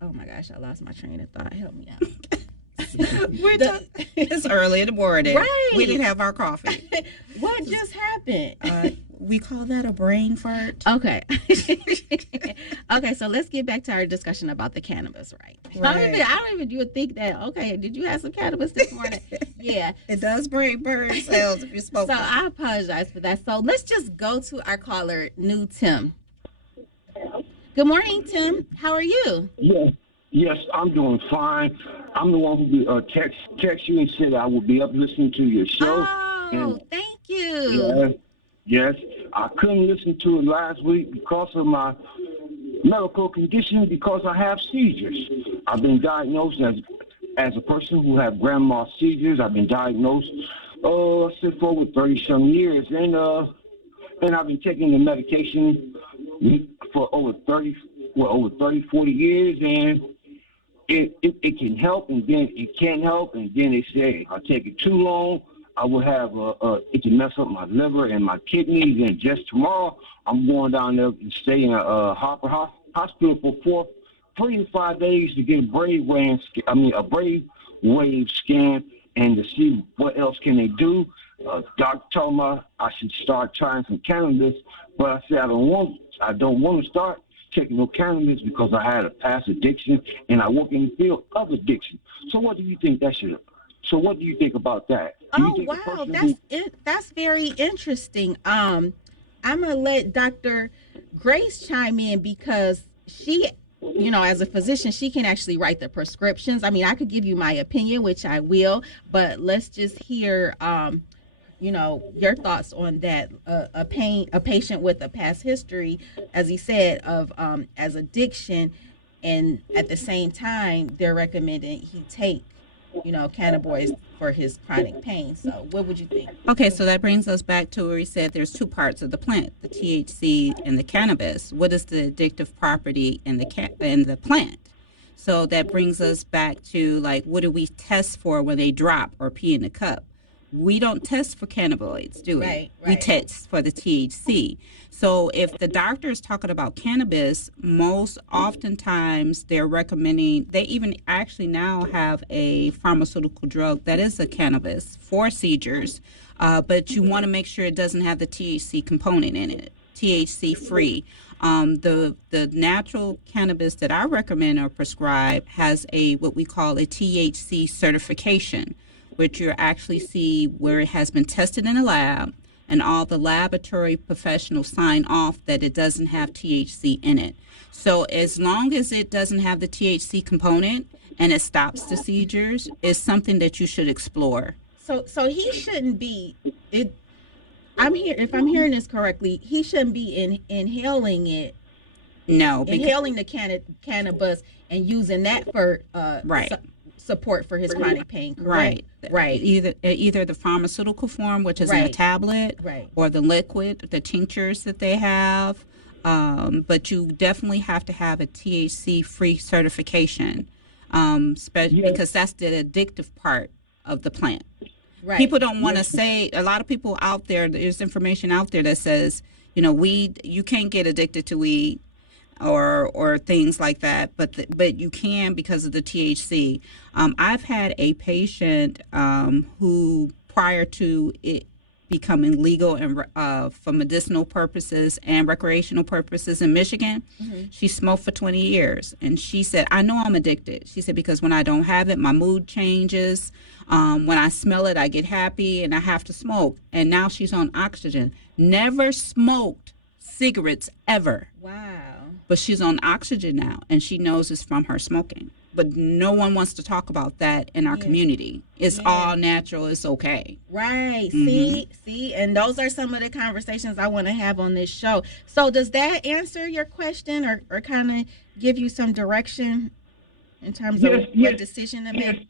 Oh my gosh, I lost my train of thought. Help me out. It's early in the morning. Right. We didn't have our coffee. What just happened? We call that a brain fart. Okay. Okay, so let's get back to our discussion about the cannabis, right? I don't even think that, okay, did you have some cannabis this morning? Yeah. It does bring burn cells if you smoke. So I apologize for that. So let's just go to our caller, New Tim. Good morning, Tim. How are you? Yes, I'm doing fine. I'm the one who text you and said I would be up listening to your show. Oh, thank you. Yes, I couldn't listen to it last week because of my medical condition, because I have seizures. I've been diagnosed as a person who have grand mal seizures. I've been diagnosed, for over 30-some years, and I've been taking the medication for over 30, 40 years, and it can help, and then it can't help, and then they say if I take it too long, I will have it can mess up my liver and my kidneys. And just tomorrow, I'm going down there and stay in a Harper Hospital for 3 to 5 days to get a brainwave scan and to see what else can they do. Doctor told me I should start trying some cannabis, but I said I don't want to start taking no cannabis because I had a past addiction and I work in the field of addiction. So what do you think So what do you think about that? Wow, that's very interesting. I'm gonna let Dr. Grace chime in because she, as a physician, she can actually write the prescriptions. I mean, I could give you my opinion, which I will, but let's just hear, your thoughts on that. A patient with a past history, as he said, of as addiction, and at the same time, they're recommending he take cannabis for his chronic pain. So what would you think? Okay, so that brings us back to where he said there's two parts of the plant, the THC and the cannabis. What is the addictive property in the plant? So that brings us back to, like, what do we test for when they drop or pee in the cup? We don't test for cannabinoids, do we? Right. We test for the THC. So if the doctor is talking about cannabis, most oftentimes they're recommending, they even actually now have a pharmaceutical drug that is a cannabis for seizures, but you want to make sure it doesn't have the THC component in it, THC free. The natural cannabis that I recommend or prescribe has what we call a THC certification, which you actually see where it has been tested in a lab and all the laboratory professionals sign off that it doesn't have THC in it. So as long as it doesn't have the THC component and it stops the seizures, it's something that you should explore. So he shouldn't be if I'm hearing this correctly, he shouldn't be inhaling it. No, inhaling the cannabis and using that for support for his chronic pain. Correct? Right. Either the pharmaceutical form, which is in a tablet, or the liquid, the tinctures that they have. But you definitely have to have a THC-free certification, because that's the addictive part of the plant. Right. People don't want to say, a lot of people out there, there's information out there that says, weed, you can't get addicted to weed or things like that, but you can because of the THC. I've had a patient who, prior to it becoming legal and for medicinal purposes and recreational purposes in Michigan, she smoked for 20 years, and she said, "I know I'm addicted." She said, "Because when I don't have it, my mood changes. When I smell it, I get happy, and I have to smoke." And now she's on oxygen. Never smoked cigarettes ever. Wow. But she's on oxygen now, and she knows it's from her smoking. But no one wants to talk about that in our community. It's all natural. It's okay. Right. See, and those are some of the conversations I want to have on this show. So does that answer your question or kind of give you some direction in terms of what decision to make?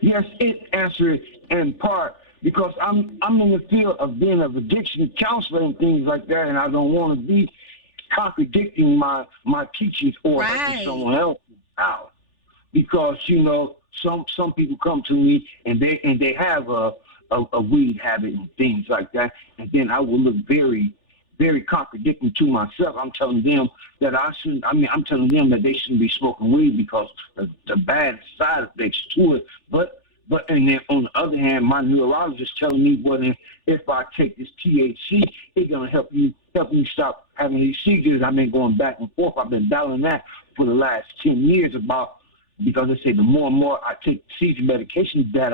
Yes, it answered in part because I'm in the field of being an addiction counselor and things like that, and I don't want to be contradicting my teachings or helping someone else out. Because some people come to me and they have a weed habit and things like that, and then I will look very, very contradicting to myself. I'm telling them that I shouldn't. I'm telling them that they shouldn't be smoking weed because of the bad side effects to it. But and then on the other hand, my neurologist telling me, well, then if I take this THC, it's gonna help me stop having these seizures. I've been going back and forth. I've been battling that for the last 10 years because they say the more and more I take seizure medications that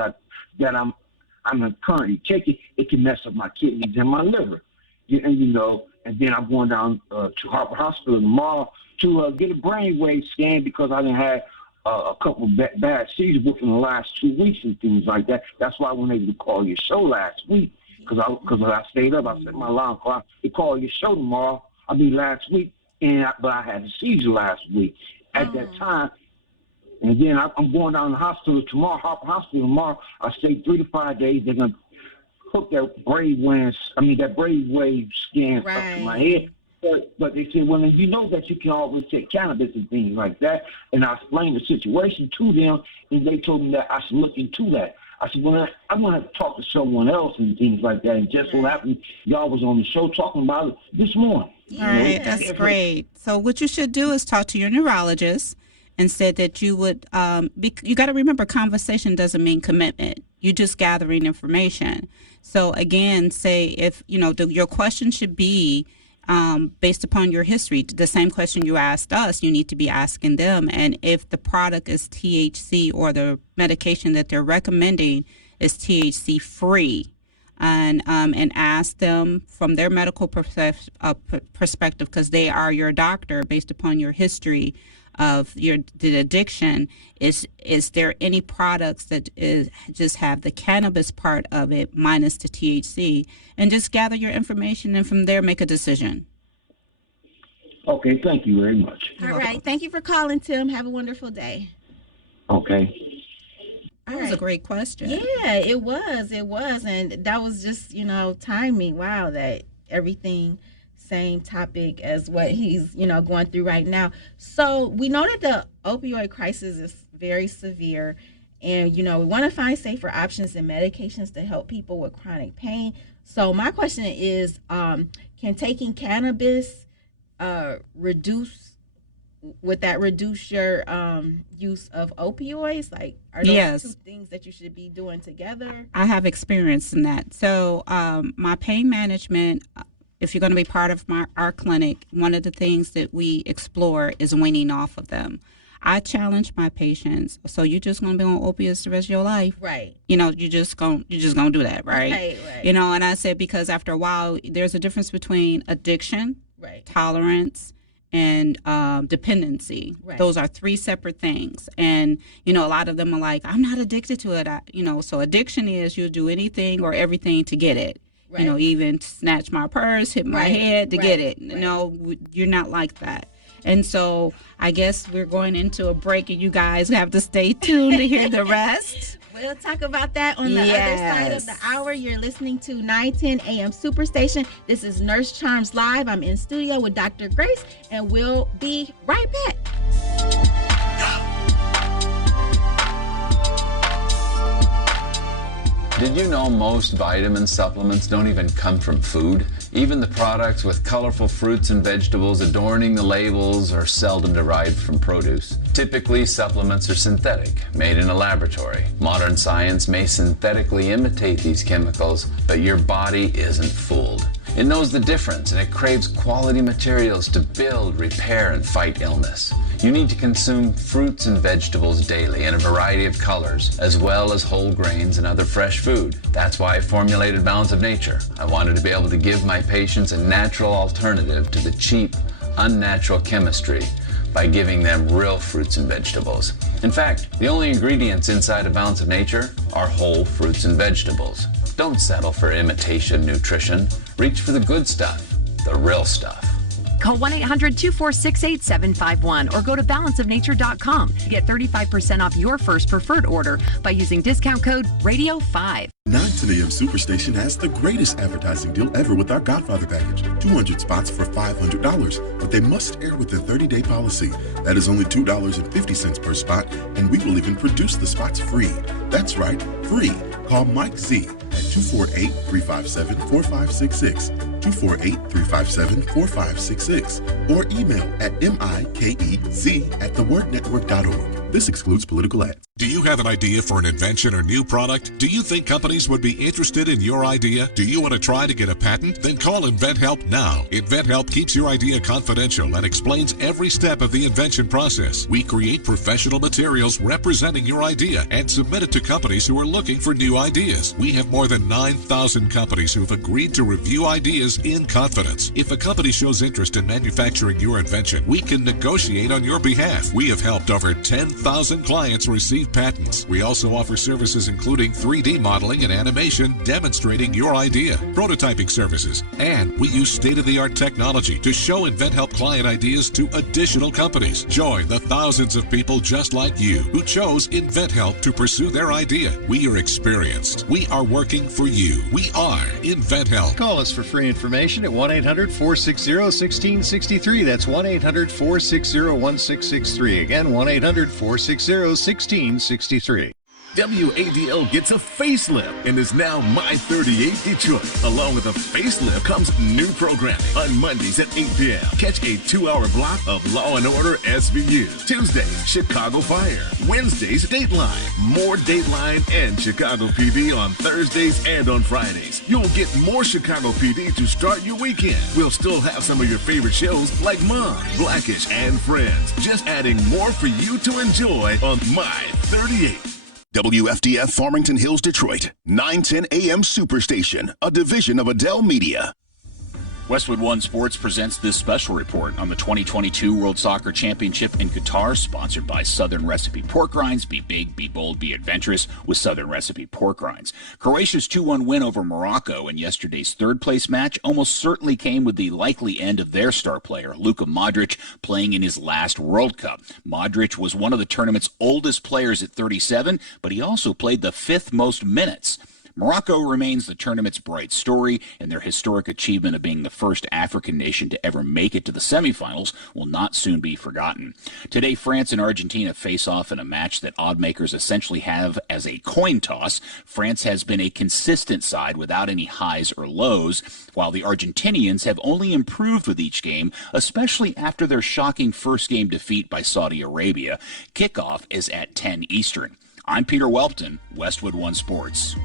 I'm currently taking, it can mess up my kidneys and my liver. And then I'm going down to Harvard Hospital tomorrow to get a brainwave scan because I done had a couple of bad seizures within the last 2 weeks and things like that. That's why I wasn't able to call your show last week because I stayed up. I set my alarm clock to call your show tomorrow. last week, but I had a seizure last week at that time. And then I'm going down to the hospital tomorrow, Harvard Hospital tomorrow. I stay 3 to 5 days. They're going to hook that brainwave scan up to my head. But they said, well, you know that you can always take cannabis and things like that. And I explained the situation to them, and they told me that I should look into that. I said, well, I'm going to have to talk to someone else and things like that. And just so happened, y'all was on the show talking about it this morning. All right, that's great. So what you should do is talk to your neurologist and said that you would, you got to remember, conversation doesn't mean commitment. You're just gathering information. So again, say if, your question should be, based upon your history, the same question you asked us, you need to be asking them. And if the product is THC or the medication that they're recommending is THC free, and ask them from their medical perspective, because they are your doctor, based upon your history of the addiction, is there any products that just have the cannabis part of it minus the THC, and just gather your information and from there make a decision. Okay, thank you very much. All right, thank you for calling, Tim. Have a wonderful day. Okay. That was a great question. Yeah, it was, and that was just timing. Wow, that everything same topic as what he's going through right now. So we know that the opioid crisis is very severe, and we want to find safer options and medications to help people with chronic pain. So my question is, can taking cannabis reduce your use of opioids? Like, are those two things that you should be doing together? I have experience in that. So my pain management, if you're going to be part of our clinic, one of the things that we explore is weaning off of them. I challenge my patients. So you're just going to be on opiates the rest of your life, right? You're just going to do that, right? And I said, because after a while, there's a difference between addiction, tolerance, and dependency. Those are 3 separate things. And a lot of them are like, I'm not addicted to it. So addiction is you'll do anything or everything to get it. Even snatch my purse, hit my head to get it. No, you're not like that. And so I guess we're going into a break, and you guys have to stay tuned to hear the rest. We'll talk about that on the other side of the hour. You're listening to 910 AM Superstation. This is Nurse Charms Live. I'm in studio with Dr. Grace, and we'll be right back. Did you know most vitamin supplements don't even come from food? Even the products with colorful fruits and vegetables adorning the labels are seldom derived from produce. Typically, supplements are synthetic, made in a laboratory. Modern science may synthetically imitate these chemicals, but your body isn't fooled. It knows the difference, and it craves quality materials to build, repair, and fight illness. You need to consume fruits and vegetables daily in a variety of colors, as well as whole grains and other fresh food. That's why I formulated Balance of Nature. I wanted to be able to give my patients a natural alternative to the cheap, unnatural chemistry by giving them real fruits and vegetables. In fact, the only ingredients inside of Balance of Nature are whole fruits and vegetables. Don't settle for imitation nutrition. Reach for the good stuff, the real stuff. Call 1-800-246-8751 or go to balanceofnature.com to get 35% off your first preferred order by using discount code RADIO5. 910 AM Superstation has the greatest advertising deal ever with our Godfather package. 200 spots for $500, but they must air with a 30-day policy. That is only $2.50 per spot, and we will even produce the spots free. That's right, free. Call Mike Z at 248-357-4566, 248-357-4566, or email at mikez@thewordnetwork.org. This excludes political ads. Do you have an idea for an invention or new product? Do you think companies would be interested in your idea? Do you want to try to get a patent? Then call InventHelp now. InventHelp keeps your idea confidential and explains every step of the invention process. We create professional materials representing your idea and submit it to companies who are looking for new ideas. We have more than 9,000 companies who have agreed to review ideas in confidence. If a company shows interest in manufacturing your invention, we can negotiate on your behalf. We have helped over 10,000 clients receive patents. We also offer services including 3D modeling and animation demonstrating your idea, prototyping services, and we use state-of-the-art technology to show InventHelp client ideas to additional companies. Join the thousands of people just like you who chose InventHelp to pursue their idea. We are experienced. We are working for you. We are InventHelp. Call us for free information at 1-800-460-1663. That's 1-800-460-1663. Again, 1-800-460-1663. WADL gets a facelift and is now My 38 Detroit. Along with a facelift comes new programming. On Mondays at 8 p.m., catch a 2-hour block of Law & Order SVU. Tuesdays, Chicago Fire. Wednesdays, Dateline. More Dateline and Chicago PD on Thursdays and on Fridays. You'll get more Chicago PD to start your weekend. We'll still have some of your favorite shows like Mom, Blackish, and Friends. Just adding more for you to enjoy on My 38. WFDF Farmington Hills, Detroit, 910 AM Superstation, a division of Adele Media. Westwood One Sports presents this special report on the 2022 World Soccer Championship in Qatar, sponsored by Southern Recipe Pork Rinds. Be big, be bold, be adventurous with Southern Recipe Pork Rinds. Croatia's 2-1 win over Morocco in yesterday's third-place match almost certainly came with the likely end of their star player, Luka Modric, playing in his last World Cup. Modric was one of the tournament's oldest players at 37, but he also played the 5th most minutes. Morocco remains the tournament's bright story, and their historic achievement of being the first African nation to ever make it to the semifinals will not soon be forgotten. Today, France and Argentina face off in a match that oddmakers essentially have as a coin toss. France has been a consistent side without any highs or lows, while the Argentinians have only improved with each game, especially after their shocking first-game defeat by Saudi Arabia. Kickoff is at 10 Eastern. I'm Peter Welpton, Westwood One Sports.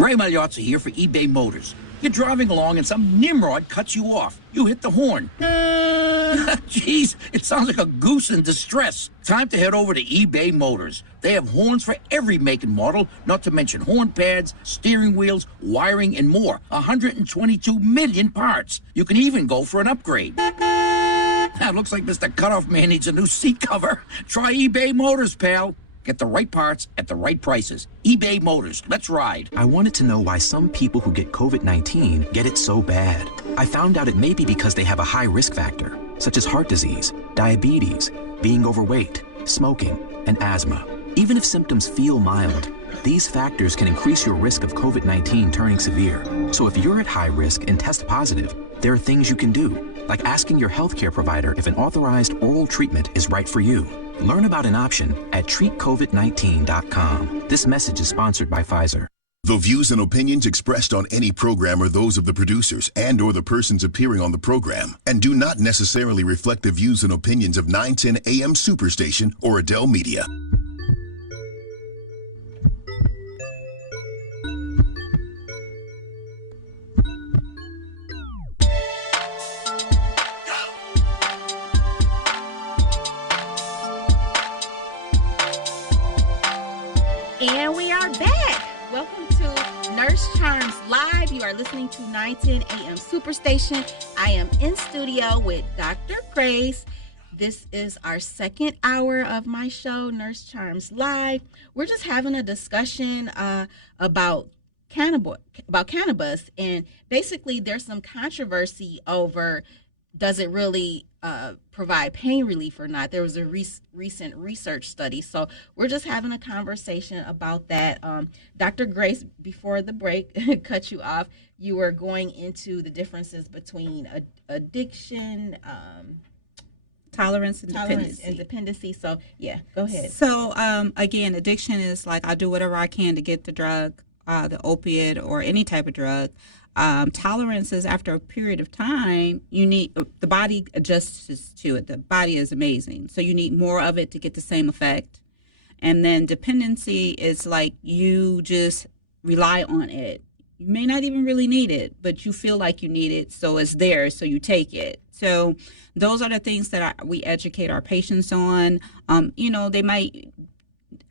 Ray Magliozzi here for eBay Motors. You're driving along and some nimrod cuts you off. You hit the horn. Jeez, it sounds like a goose in distress. Time to head over to eBay Motors. They have horns for every make and model, not to mention horn pads, steering wheels, wiring, and more. 122 million parts. You can even go for an upgrade. Now, it looks like Mr. Cutoff Man needs a new seat cover. Try eBay Motors, pal. Get the right parts at the right prices. eBay Motors. Let's ride. I wanted to know why some people who get COVID-19 get it so bad. I found out it may be because they have a high risk factor, such as heart disease, diabetes, being overweight, smoking, and asthma. Even if symptoms feel mild, these factors can increase your risk of COVID-19 turning severe. So if you're at high risk and test positive, there are things you can do, like asking your healthcare provider if an authorized oral treatment is right for you. Learn about an option at treatcovid19.com. This message is sponsored by Pfizer. The views and opinions expressed on any program are those of the producers and or the persons appearing on the program and do not necessarily reflect the views and opinions of 910 AM Superstation or Adele Media. And we are back. Welcome to Nurse Charms Live. You are listening to 910 AM Superstation. I am in studio with Dr. Grace. This is our second hour of my show, Nurse Charms Live. We're just having a discussion about cannabis, and basically there's some controversy over does it really provide pain relief or not. There was a recent research study, so we're just having a conversation about that. Dr. Grace, before the break, cut you off. You were going into the differences between addiction, tolerance and dependency. So yeah, go ahead. So again, addiction is like I do whatever I can to get the drug, the opiate or any type of drug. Tolerance is after a period of time, the body adjusts to it. The body is amazing. So you need more of it to get the same effect. And then dependency is like you just rely on it. You may not even really need it, but you feel like you need it. So it's there. So you take it. So those are the things that we educate our patients on. They might,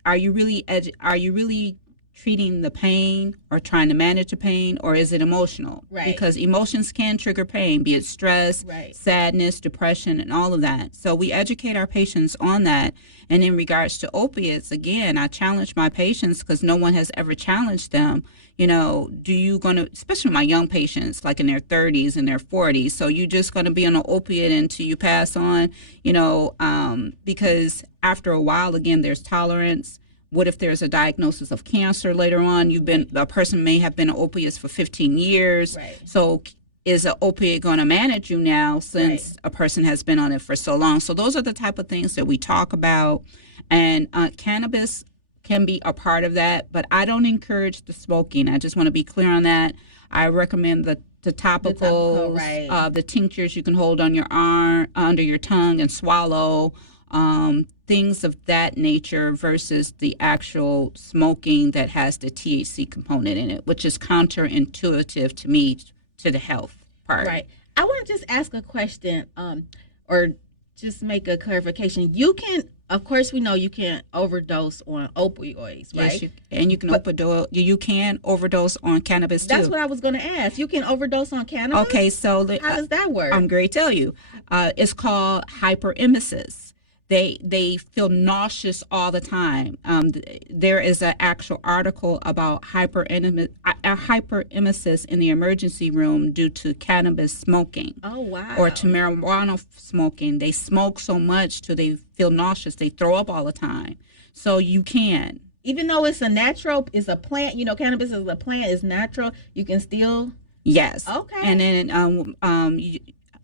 are you really treating the pain or trying to manage the pain, or is it emotional? Right. Because emotions can trigger pain, be it stress, sadness, depression, and all of that. So we educate our patients on that. And in regards to opiates, again, I challenge my patients because no one has ever challenged them. Especially my young patients, like in their 30s and their 40s, so you're just going to be on an opiate until you pass on, because after a while, again, there's tolerance. What if there's a diagnosis of cancer later on? A person may have been on opiates for 15 years. Right. So is an opiate going to manage you now since a person has been on it for so long? So those are the type of things that we talk about. And cannabis can be a part of that, but I don't encourage the smoking. I just want to be clear on that. I recommend the topicals, the tinctures you can hold on your arm, under your tongue and swallow. Things of that nature versus the actual smoking that has the THC component in it, which is counterintuitive to me to the health part. Right. I want to just ask a question, or just make a clarification. You can, of course, we know you can't overdose on opioids, right? Yes, you can overdose on cannabis too. That's what I was going to ask. You can overdose on cannabis? Okay, so how does that work? I'm going to tell you. It's called hyperemesis. They feel nauseous all the time. There is an actual article about hyperemesis in the emergency room due to cannabis smoking. Oh, wow. Or to marijuana smoking. They smoke so much till they feel nauseous. They throw up all the time. So you can. Even though it's a plant, cannabis is a plant, it's natural, you can still? Yes. Okay. And then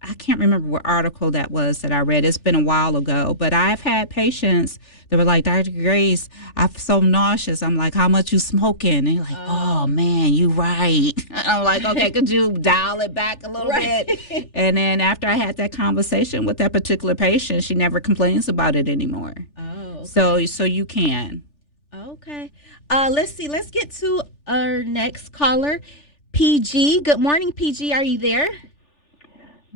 I can't remember what article that was that I read. It's been a while ago, but I've had patients that were like, Dr. Grace, I'm so nauseous. I'm like, how much you smoking? And they're like, oh man, you right. I'm like, okay, could you dial it back a little bit? And then after I had that conversation with that particular patient, she never complains about it anymore. Oh. Okay. So you can. Okay. Let's see. Let's get to our next caller, PG. Good morning, PG. Are you there?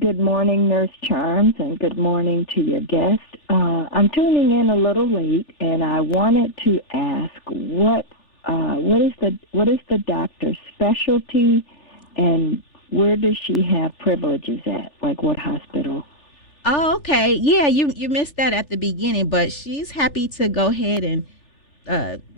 Good morning, Nurse Charms, and good morning to your guest. I'm tuning in a little late, and I wanted to ask what is the doctor's specialty, and where does she have privileges at? Like what hospital? Oh, okay. Yeah, you missed that at the beginning, but she's happy to go ahead and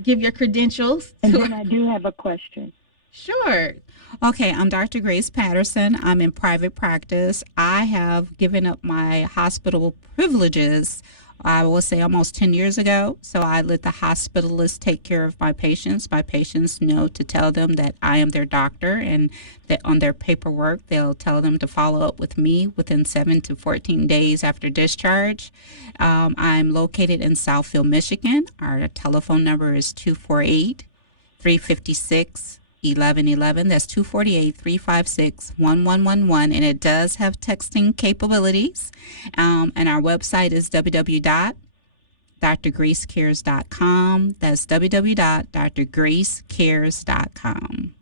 give your credentials. And then I do have a question. Sure. Okay, I'm Dr. Grace Patterson. I'm in private practice. I have given up my hospital privileges I will say almost 10 years ago. So I let the hospitalists take care of my patients. My patients know to tell them that I am their doctor, and that on their paperwork, they'll tell them to follow up with me within 7 to 14 days after discharge. I'm located in Southfield, Michigan. Our telephone number is 248-356-1111. That's 248-356-1111, and it does have texting capabilities. And our website is www.drgracecares.com. That's www.drgracecares.com.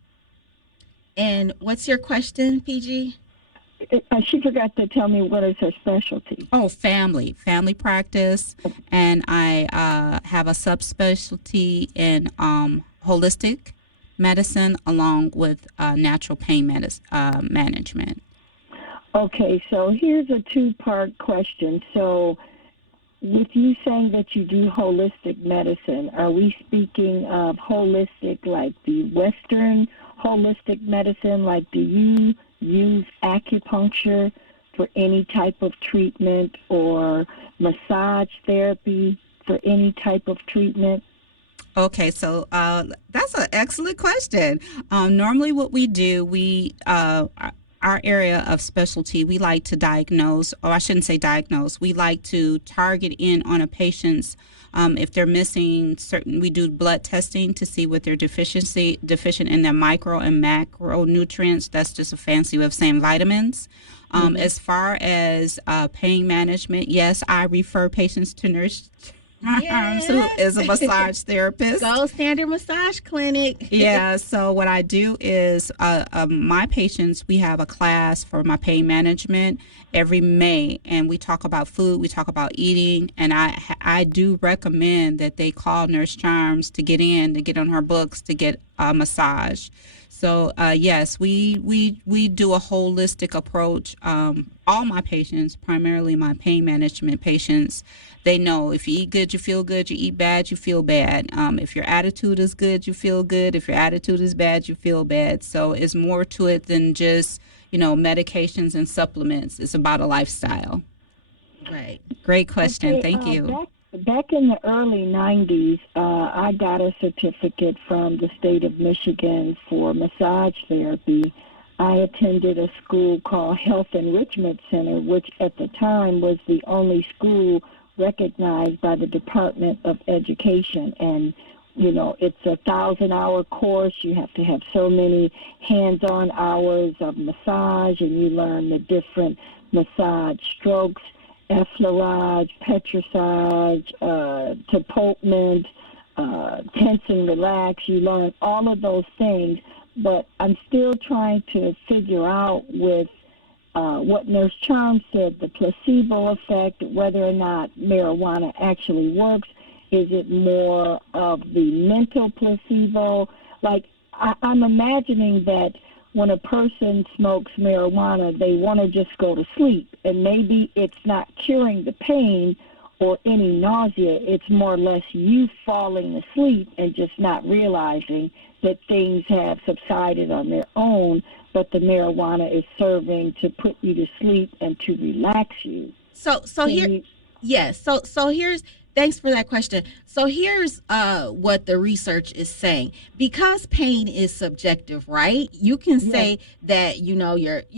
And what's your question, PG? She forgot to tell me what is her specialty. Oh, family practice, and I have a subspecialty in holistic medicine along with natural pain management. Okay, so here's a two-part question. So with you saying that you do holistic medicine, are we speaking of holistic like the Western holistic medicine? Like, do you use acupuncture for any type of treatment or massage therapy for any type of treatment? Okay, so that's an excellent question. Normally what we do, our area of specialty, we like to diagnose, or I shouldn't say diagnose, we like to target in on a patient's, if they're missing we do blood testing to see what they're deficient in their micro and macronutrients. That's just a fancy way of saying vitamins. As far as pain management, yes, I refer patients to Nurse Charms, who is a massage therapist. Gold Standard Massage Clinic. Yeah, so what I do is my patients, we have a class for my pain management every May, and we talk about food, we talk about eating, and I do recommend that they call Nurse Charms to get on her books to get a massage. So yes, we do a holistic approach. All my patients, primarily my pain management patients, they know if you eat good, you feel good. You eat bad, you feel bad. If your attitude is good, you feel good. If your attitude is bad, you feel bad. So it's more to it than just, medications and supplements. It's about a lifestyle. Right. Great question. Okay, Thank you. Back in the early 90s, I got a certificate from the state of Michigan for massage therapy. I attended a school called Health Enrichment Center, which at the time was the only school recognized by the Department of Education. And, it's a 1,000-hour course. You have to have so many hands-on hours of massage, and you learn the different massage strokes, effleurage, petrissage, tapotement, tense and relax. You learn all of those things, but I'm still trying to figure out with what Nurse Charms said, the placebo effect, whether or not marijuana actually works. Is it more of the mental placebo? Like, I'm imagining that when a person smokes marijuana, they want to just go to sleep, and maybe it's not curing the pain or any nausea. It's more or less you falling asleep and just not realizing that things have subsided on their own, but the marijuana is serving to put you to sleep and to relax you. So here's thanks for that question. So here's what the research is saying. Because pain is subjective, right? You can say that, you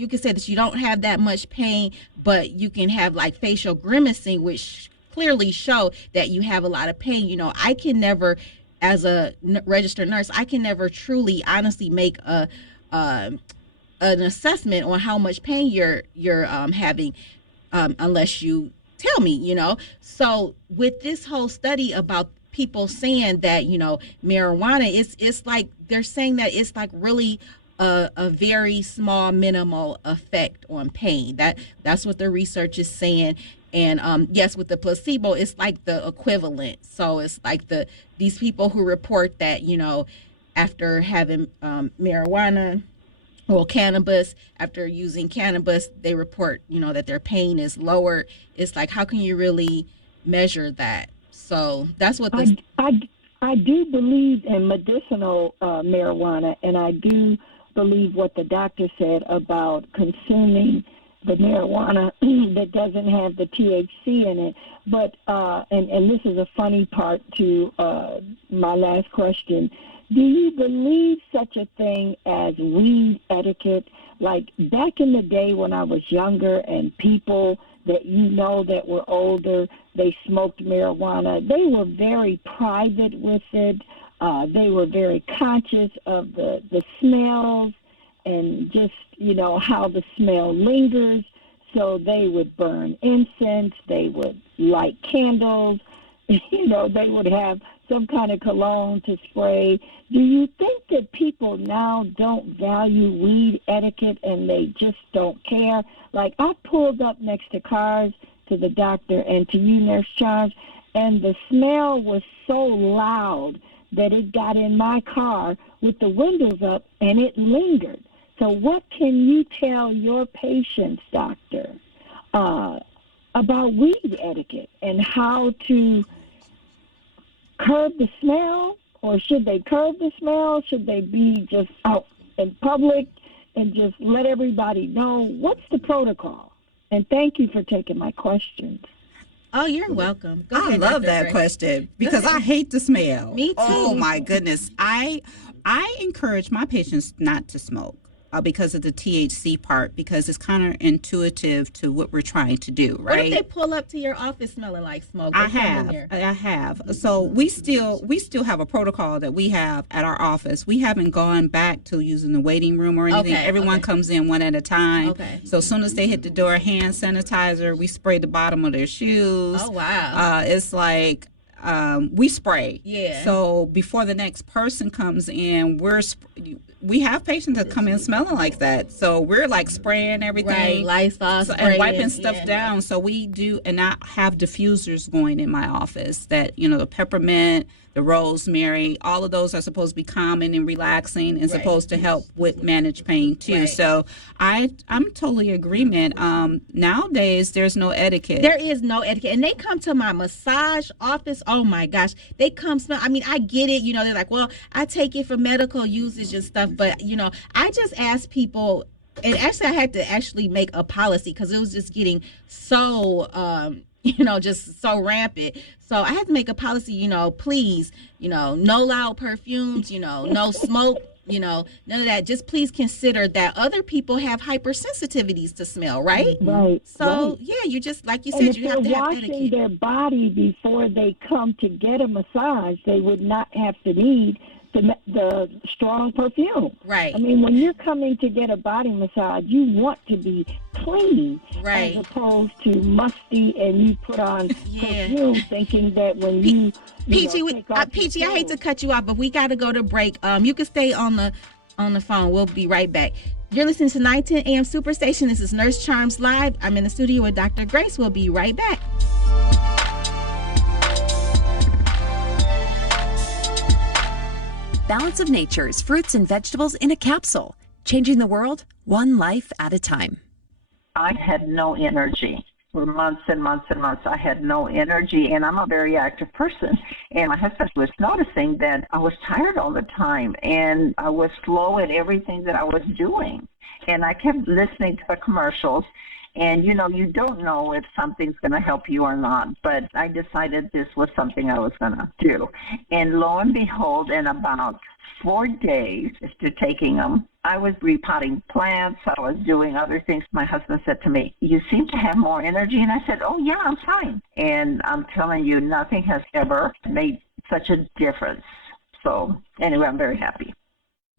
can say that you don't have that much pain, but you can have like facial grimacing, which clearly show that you have a lot of pain. I can never, as a registered nurse, I can never truly, honestly make an assessment on how much pain you're having unless you tell me, So with this whole study about people saying that, marijuana, it's like they're saying that it's like really a very small minimal effect on pain. That's what the research is saying. And yes, with the placebo, it's like the equivalent. So it's like these people who report that, after having marijuana, well, cannabis, after using cannabis, they report, that their pain is lower. It's like, how can you really measure that? So that's what this... I do believe in medicinal marijuana, and I do believe what the doctor said about consuming the marijuana that doesn't have the THC in it. But and this is a funny part to my last question. Do you believe such a thing as weed etiquette? Like back in the day when I was younger and people that you know that were older, they smoked marijuana. They were very private with it. They were very conscious of the smells and just, you know, how the smell lingers. So they would burn incense. They would light candles. You know, they would have some kind of cologne to spray. Do you think that people now don't value weed etiquette and they just don't care? Like, I pulled up next to cars to the doctor and to you, Nurse Charles, and the smell was so loud that it got in my car with the windows up and it lingered. So what can you tell your patients, doctor, about weed etiquette and how to curb the smell, or should they curb the smell? Should they be just out in public and just let everybody know? What's the protocol? And thank you for taking my questions. Oh, you're welcome. Go I ahead, love Dr. that Gray. question because I hate the smell. Me too. Oh my goodness. I encourage my patients not to smoke because of the THC part, because it's counterintuitive to what we're trying to do, right? What if they pull up to your office smelling like smoke? I have. So we still have a protocol that we have at our office. We haven't gone back to using the waiting room or anything. Okay, Everyone comes in one at a time. Okay. So as soon as they hit the door, hand sanitizer, we spray the bottom of their shoes. Oh, wow. It's like we spray. Yeah. So before the next person comes in, we have patients that come in smelling like that. So we're like spraying everything. Right, Lysol and wiping stuff down. So we do, and I have diffusers going in my office that, you know, the peppermint, the rosemary, all of those are supposed to be calming and relaxing and supposed to help with manage pain too. Right. So I'm totally agreement. Nowadays there's no etiquette. There is no etiquette. And they come to my massage office. Oh my gosh. They come smell. I mean, I get it. You know, they're like, well, I take it for medical usage and stuff. But, you know, I just ask people, and actually I had to make a policy because it was just getting so, you know, just so rampant. So I had to make a policy, you know, please, you know, no loud perfumes, you know, no smoke, you know, none of that. Just please consider that other people have hypersensitivities to smell, right? Right. So, right. yeah, you just, like you And said, if you have to they're have washing etiquette. their body before they come to get a massage, they would not have to need the strong perfume. Right. I mean, when you're coming to get a body massage, you want to be clean, right, as opposed to musty, and you put on perfume thinking that when you Peachy, take off Peachy, I hate to cut you off, but we got to go to break. You can stay on the phone. We'll be right back. You're listening to 910 AM Superstation. This is Nurse Charms Live. I'm in the studio with Dr. Grace. We'll be right back. Balance of Nature's fruits and vegetables in a capsule, changing the world one life at a time. I had no energy for months and months and months. I had no energy, and I'm a very active person. And my husband was noticing that I was tired all the time, and I was slow at everything that I was doing. And I kept listening to the commercials. And, you know, you don't know if something's going to help you or not, but I decided this was something I was going to do. And lo and behold, in about 4 days after taking them, I was repotting plants. I was doing other things. My husband said to me, you seem to have more energy. And I said, oh, yeah, I'm fine. And I'm telling you, nothing has ever made such a difference. So anyway, I'm very happy.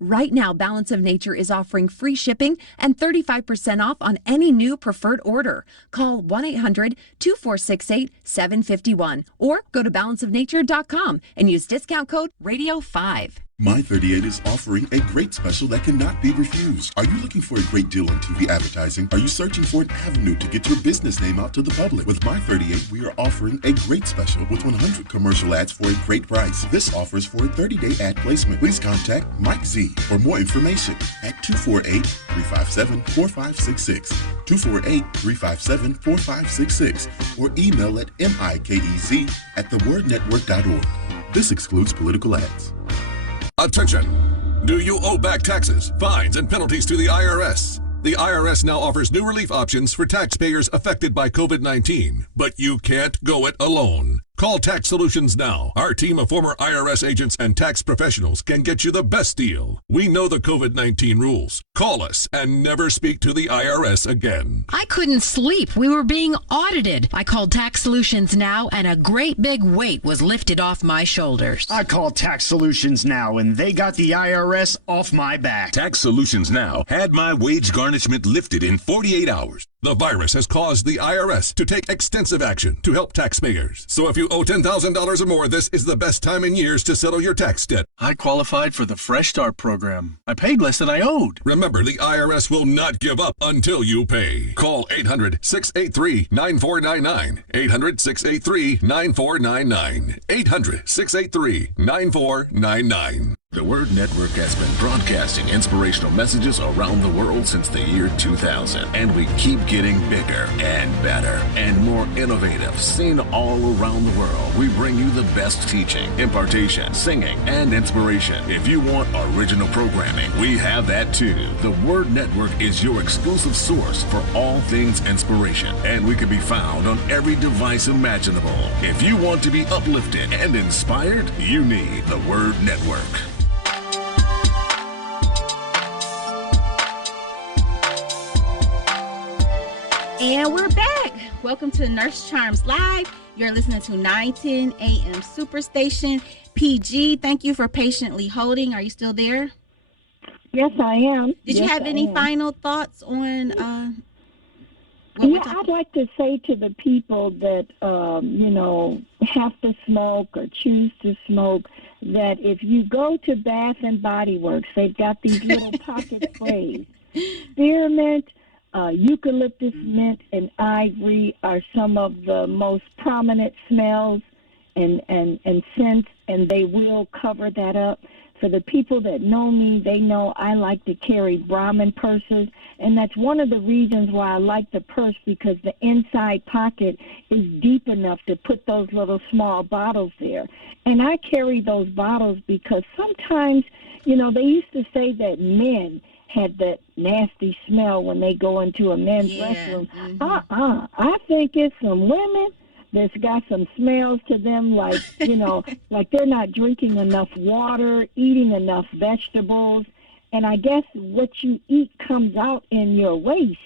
Right now, Balance of Nature is offering free shipping and 35% off on any new preferred order. Call 1-800-2468-751 or go to balanceofnature.com and use discount code RADIO5. My38 is offering a great special that cannot be refused. Are you looking for a great deal on TV advertising? Are you searching for an avenue to get your business name out to the public? With My38, we are offering a great special with 100 commercial ads for a great price. This offers for a 30-day ad placement. Please contact Mike Z for more information at 248-357-4566, 248-357-4566, or email at mikez@thewordnetwork.org. This excludes political ads. Attention! Do you owe back taxes, fines, and penalties to the IRS? The IRS now offers new relief options for taxpayers affected by COVID-19, but you can't go it alone. Call Tax Solutions now. Our team of former IRS agents and tax professionals can get you the best deal. We know the COVID-19 rules. Call us and never speak to the IRS again. I couldn't sleep. We were being audited. I called Tax Solutions now, and a great big weight was lifted off my shoulders. I called Tax Solutions now, and they got the IRS off my back. Tax Solutions Now had my wage garnishment lifted in 48 hours. The virus has caused the IRS to take extensive action to help taxpayers. So if you owe $10,000 or more, this is the best time in years to settle your tax debt. I qualified for the Fresh Start program. I paid less than I owed. Remember, the IRS will not give up until you pay. Call 800-683-9499. 800-683-9499. 800-683-9499. The Word Network has been broadcasting inspirational messages around the world since the year 2000, and we keep getting bigger and better and more innovative. Seen all around the world, we bring you the best teaching, impartation, singing, and inspiration. If you want original programming, we have that too. The Word Network is your exclusive source for all things inspiration, and we can be found on every device imaginable. If you want to be uplifted and inspired, you need the Word Network. And we're back. Welcome to Nurse Charms Live. You're listening to 910 AM Superstation. PG, thank you for patiently holding. Are you still there? Yes, I am. Did you have any final thoughts on I'd like to say to the people that, have to smoke or choose to smoke, that if you go to Bath and Body Works, they've got these little pocket sprays. Spearmint, eucalyptus, mint, and ivory are some of the most prominent smells and scents, and they will cover that up. For the people that know me, they know I like to carry Brahmin purses, and that's one of the reasons why I like the purse, because the inside pocket is deep enough to put those little small bottles there. And I carry those bottles because sometimes, they used to say that men had that nasty smell when they go into a men's restroom. I think it's some women that's got some smells to them, like, like they're not drinking enough water, eating enough vegetables, and I guess what you eat comes out in your waste.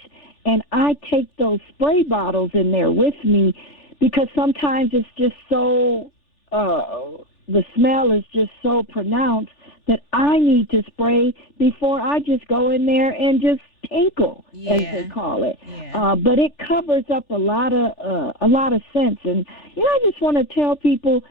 And I take those spray bottles in there with me because sometimes it's just so, the smell is just so pronounced that I need to spray before I just go in there and just tinkle, as they call it. But it covers up a lot of scents. And I just want to tell people,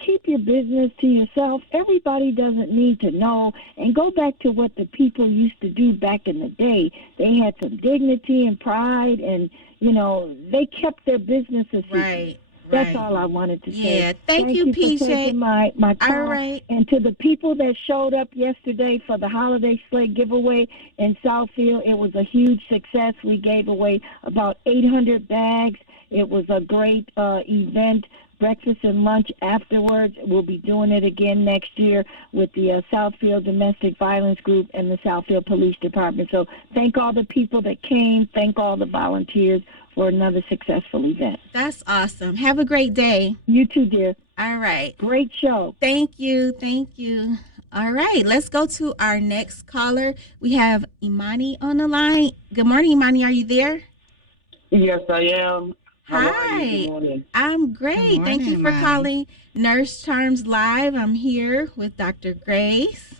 keep your business to yourself. Everybody doesn't need to know. And go back to what the people used to do back in the day. They had some dignity and pride, and they kept their businesses secret. Right. That's all I wanted to say. Yeah, thank you, PJ. For taking my call. All right. And to the people that showed up yesterday for the holiday sleigh giveaway in Southfield, it was a huge success. We gave away about 800 bags. It was a great event. Breakfast and lunch afterwards. We'll be doing it again next year with the Southfield Domestic Violence Group and the Southfield Police Department. So thank all the people that came. Thank all the volunteers for another successful event. That's awesome. Have a great day. You too, dear. All right. Great show. Thank you. All right. Let's go to our next caller. We have Imani on the line. Good morning, Imani. Are you there? Yes, I am. Hi. I'm great. Thank you for calling Nurse Charms Live. I'm here with Dr. Grace.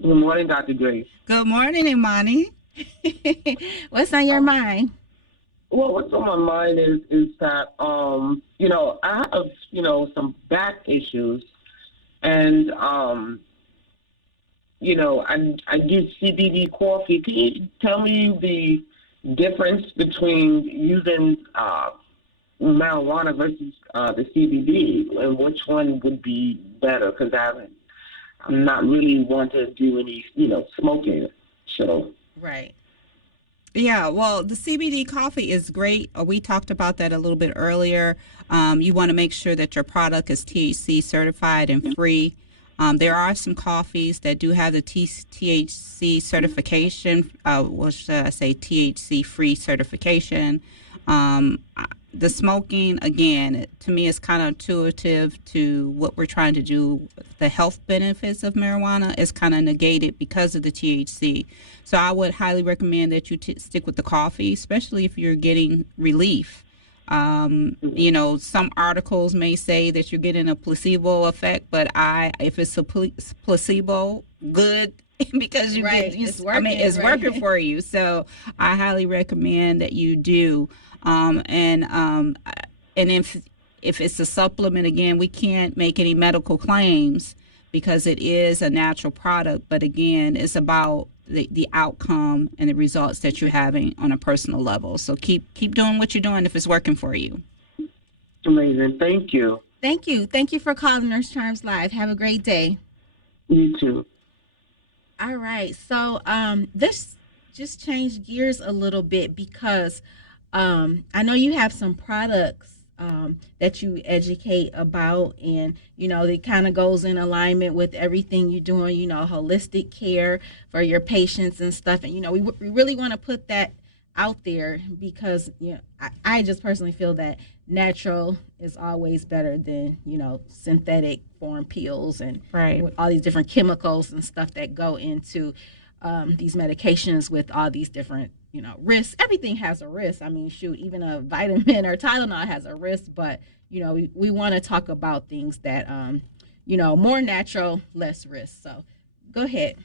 Good morning, Dr. Grace. Good morning, Imani. What's on your mind? Well, what's on my mind is that, I have, some back issues, and, I do CBD coffee. Can you tell me the difference between using marijuana versus the CBD, and which one would be better? Because I'm not really want to do any, smoking. So. Right. Yeah, well, the CBD coffee is great. We talked about that a little bit earlier. You want to make sure that your product is THC certified and free. There are some coffees that do have the THC certification, what should I say, THC-free certification. The smoking, again, to me is kind of intuitive to what we're trying to do. The health benefits of marijuana is kind of negated because of the THC. So I would highly recommend that you stick with the coffee, especially if you're getting relief. You know, some articles may say that you're getting a placebo effect, but if it's a placebo, good, because it's working for you. So I highly recommend that you do. And if it's a supplement, again, we can't make any medical claims because it is a natural product. But again, it's about the outcome and the results that you're having on a personal level. So keep doing what you're doing if it's working for you. Amazing. Thank you. Thank you. Thank you for calling Nurse Charms Live. Have a great day. You too. All right. So this just changed gears a little bit because I know you have some products that you educate about, and it kind of goes in alignment with everything you're doing, holistic care for your patients and stuff. And we really want to put that out there because I just personally feel that natural is always better than synthetic form pills and all these different chemicals and stuff that go into these medications with all these different risks. Everything has a risk. I mean, shoot, even a vitamin or Tylenol has a risk, but we want to talk about things that more natural, less risk. So go ahead.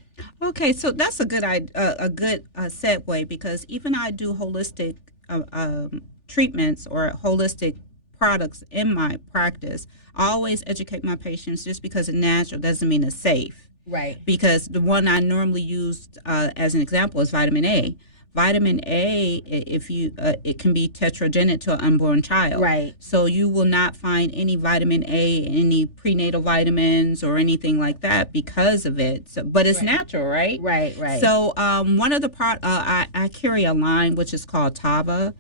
Okay, so that's a good segue, because even I do holistic treatments or holistic products in my practice. I always educate my patients. Just because it's natural doesn't mean it's safe. Right. Because the one I normally use as an example is vitamin A. Vitamin A, it can be tetragenic to an unborn child. Right. So you will not find any vitamin A, any prenatal vitamins or anything like that because of it. So, but it's natural, right? Right. So one of the I carry a line which is called Tava,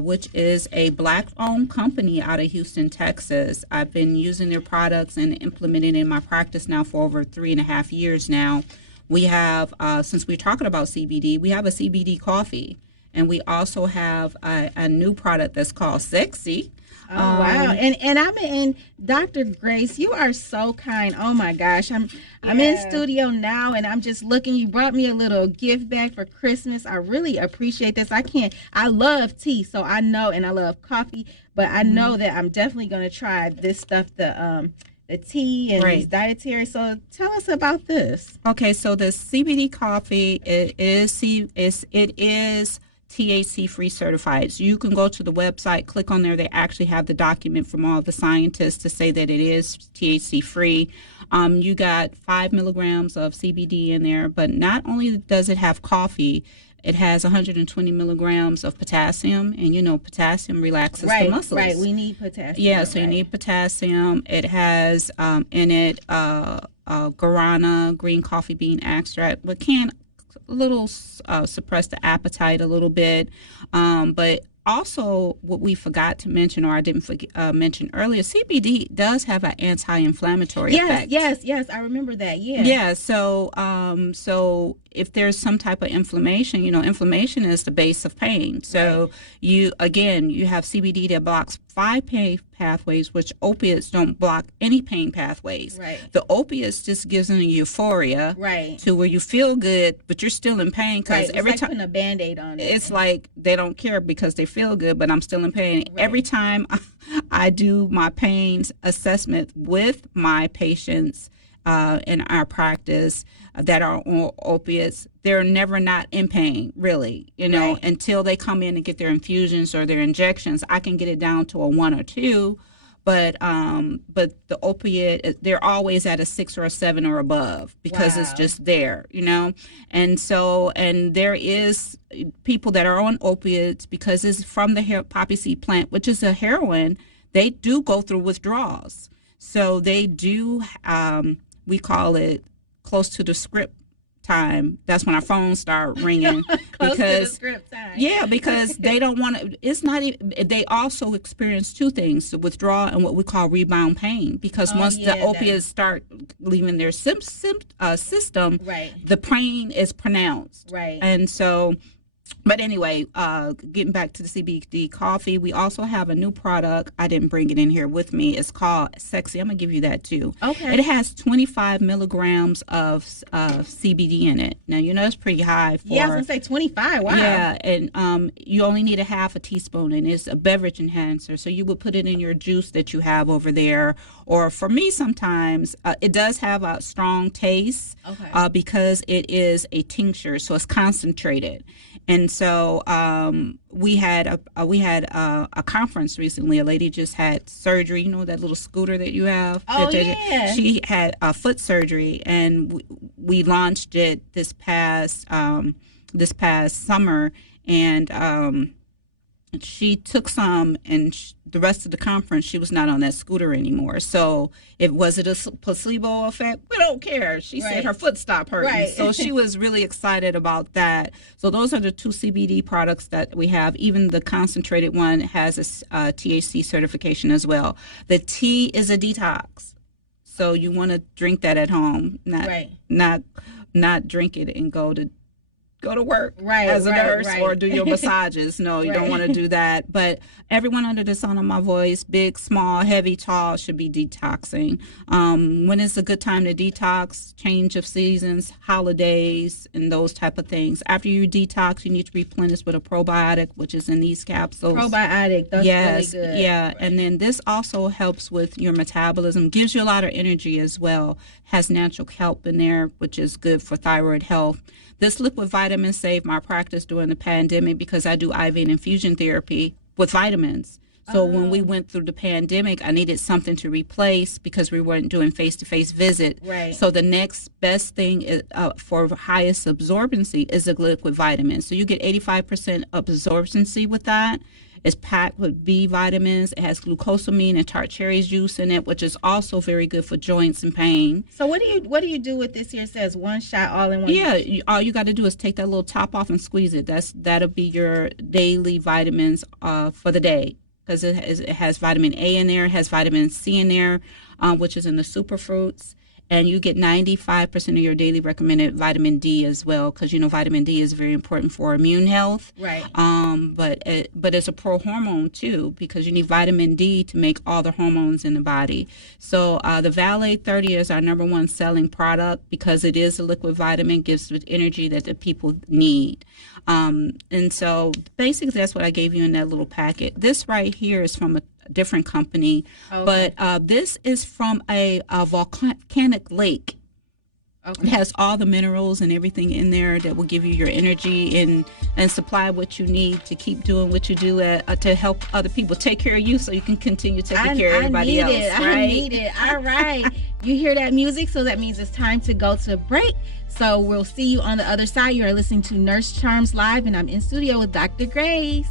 which is a Black-owned company out of Houston, Texas. I've been using their products and implementing it in my practice now for over 3.5 years now. We have, since we're talking about CBD, we have a CBD coffee, and we also have a new product that's called Sexy. Oh, wow. And Dr. Grace, you are so kind. Oh my gosh. I'm in studio now, and I'm just looking. You brought me a little gift bag for Christmas. I really appreciate this. I love tea, so I know, and I love coffee, but I know that I'm definitely going to try this stuff, the tea and these dietary. So tell us about this. Okay, so the CBD coffee, it is THC-free certified. So you can go to the website, click on there. They actually have the document from all the scientists to say that it is THC-free. You got 5 milligrams of CBD in there, but not only does it have coffee, it has 120 milligrams of potassium, and potassium relaxes the muscles. Right, we need potassium. Yeah, so you need potassium. It has in it guarana, green coffee bean extract, but can a little suppress the appetite a little bit. But also, what we forgot to mention, or I didn't mention earlier, CBD does have an anti-inflammatory effect. Yes, I remember that. Yeah. So if there's some type of inflammation, inflammation is the base of pain. So you have CBD that blocks 5 pain pathways, which opiates don't block any pain pathways. Right. The opiates just gives them a euphoria. Right. To where you feel good, but you're still in pain because every time putting a Band-Aid on it. It's like they don't care because they feel good, but I'm still in pain. Right. Every time I do my pain assessment with my patients in our practice that are on opiates, they're never not in pain, really, until they come in and get their infusions or their injections. I can get it down to a 1 or 2, but the opiate, they're always at a 6 or a 7 or above because it's just there, and there is people that are on opiates because it's from the poppy seed plant, which is a heroin. They do go through withdrawals, so they do. We call it close to the script time, that's when our phones start ringing. Close because to the script time. Yeah, because they don't want to. It's not even. They also experience two things: the withdrawal and what we call rebound pain. Because once the opiates start leaving their system, right, the pain is pronounced. Right, and so. But anyway, getting back to the CBD coffee, we also have a new product. I didn't bring it in here with me. It's called Sexy. I'm going to give you that too. Okay. It has 25 milligrams of CBD in it. Now, you know, it's pretty high. Yeah, I was going to say 25. Wow. Yeah, and you only need a half a teaspoon, and it's a beverage enhancer. So you would put it in your juice that you have over there. Or for me, sometimes it does have a strong taste because it is a tincture, so it's concentrated. And so we had a conference recently. A lady just had surgery. You know that little scooter that you have? Oh, yeah. She had a foot surgery, and we launched it this past summer. And she took some, and the rest of the conference, she was not on that scooter anymore. So was it a placebo effect? We don't care. She said her foot stopped hurting. Right. So she was really excited about that. So those are the two CBD products that we have. Even the concentrated one has a THC certification as well. The tea is a detox. So you want to drink that at home, not drink it and go to work as a nurse or do your massages. No, you don't want to do that. But everyone under the sound of my voice, big, small, heavy, tall, should be detoxing. When is a good time to detox? Change of seasons, holidays, and those type of things. After you detox, you need to replenish with a probiotic, which is in these capsules. Probiotic, that's really good. Yeah, Right. And then this also helps with your metabolism, gives you a lot of energy as well, has natural kelp in there, which is good for thyroid health. This liquid vitamin saved my practice during the pandemic because I do IV and infusion therapy with vitamins. So when we went through the pandemic, I needed something to replace because we weren't doing face-to-face visit. Right. So the next best thing is, for highest absorbency is a liquid vitamin. So you get 85% absorbency with that. It's packed with B vitamins. It has glucosamine and tart cherry juice in it, which is also very good for joints and pain. So what do you do with this here? It says one shot all in one. Yeah, all you got to do is take that little top off and squeeze it. That'll be your daily vitamins for the day, because it has vitamin A in there, it has vitamin C in there, which is in the superfruits. And you get 95% of your daily recommended vitamin D as well, because you know vitamin D is very important for immune health. Right. But it's a pro-hormone too, because you need vitamin D to make all the hormones in the body. So the Valet 30 is our number one selling product because it is a liquid vitamin, gives the energy that the people need. And so basically that's what I gave you in that little packet. This right here is from a different company, but this is from a volcanic lake. It has all the minerals and everything in there that will give you your energy and supply what you need to keep doing what you do to help other people. Take care of you so you can continue taking care of everybody else. I need it. All right. You hear that music, so that means it's time to go to break. So we'll see you on the other side. You are listening to Nurse Charms Live, and I'm in studio with Dr. Grace.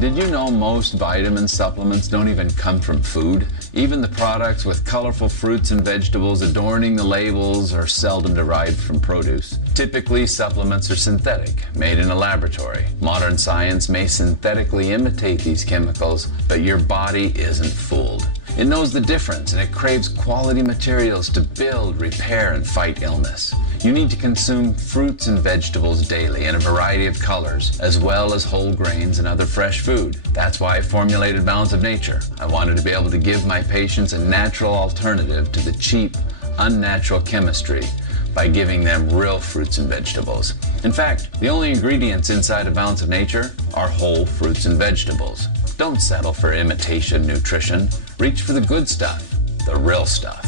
Did you know most vitamin supplements don't even come from food? Even the products with colorful fruits and vegetables adorning the labels are seldom derived from produce. Typically, supplements are synthetic, made in a laboratory. Modern science may synthetically imitate these chemicals, but your body isn't fooled. It knows the difference, and it craves quality materials to build, repair, and fight illness. You need to consume fruits and vegetables daily in a variety of colors, as well as whole grains and other fresh food. That's why I formulated Balance of Nature. I wanted to be able to give my patients a natural alternative to the cheap, unnatural chemistry by giving them real fruits and vegetables. In fact, the only ingredients inside a Balance of Nature are whole fruits and vegetables. Don't settle for imitation nutrition. Reach for the good stuff, the real stuff.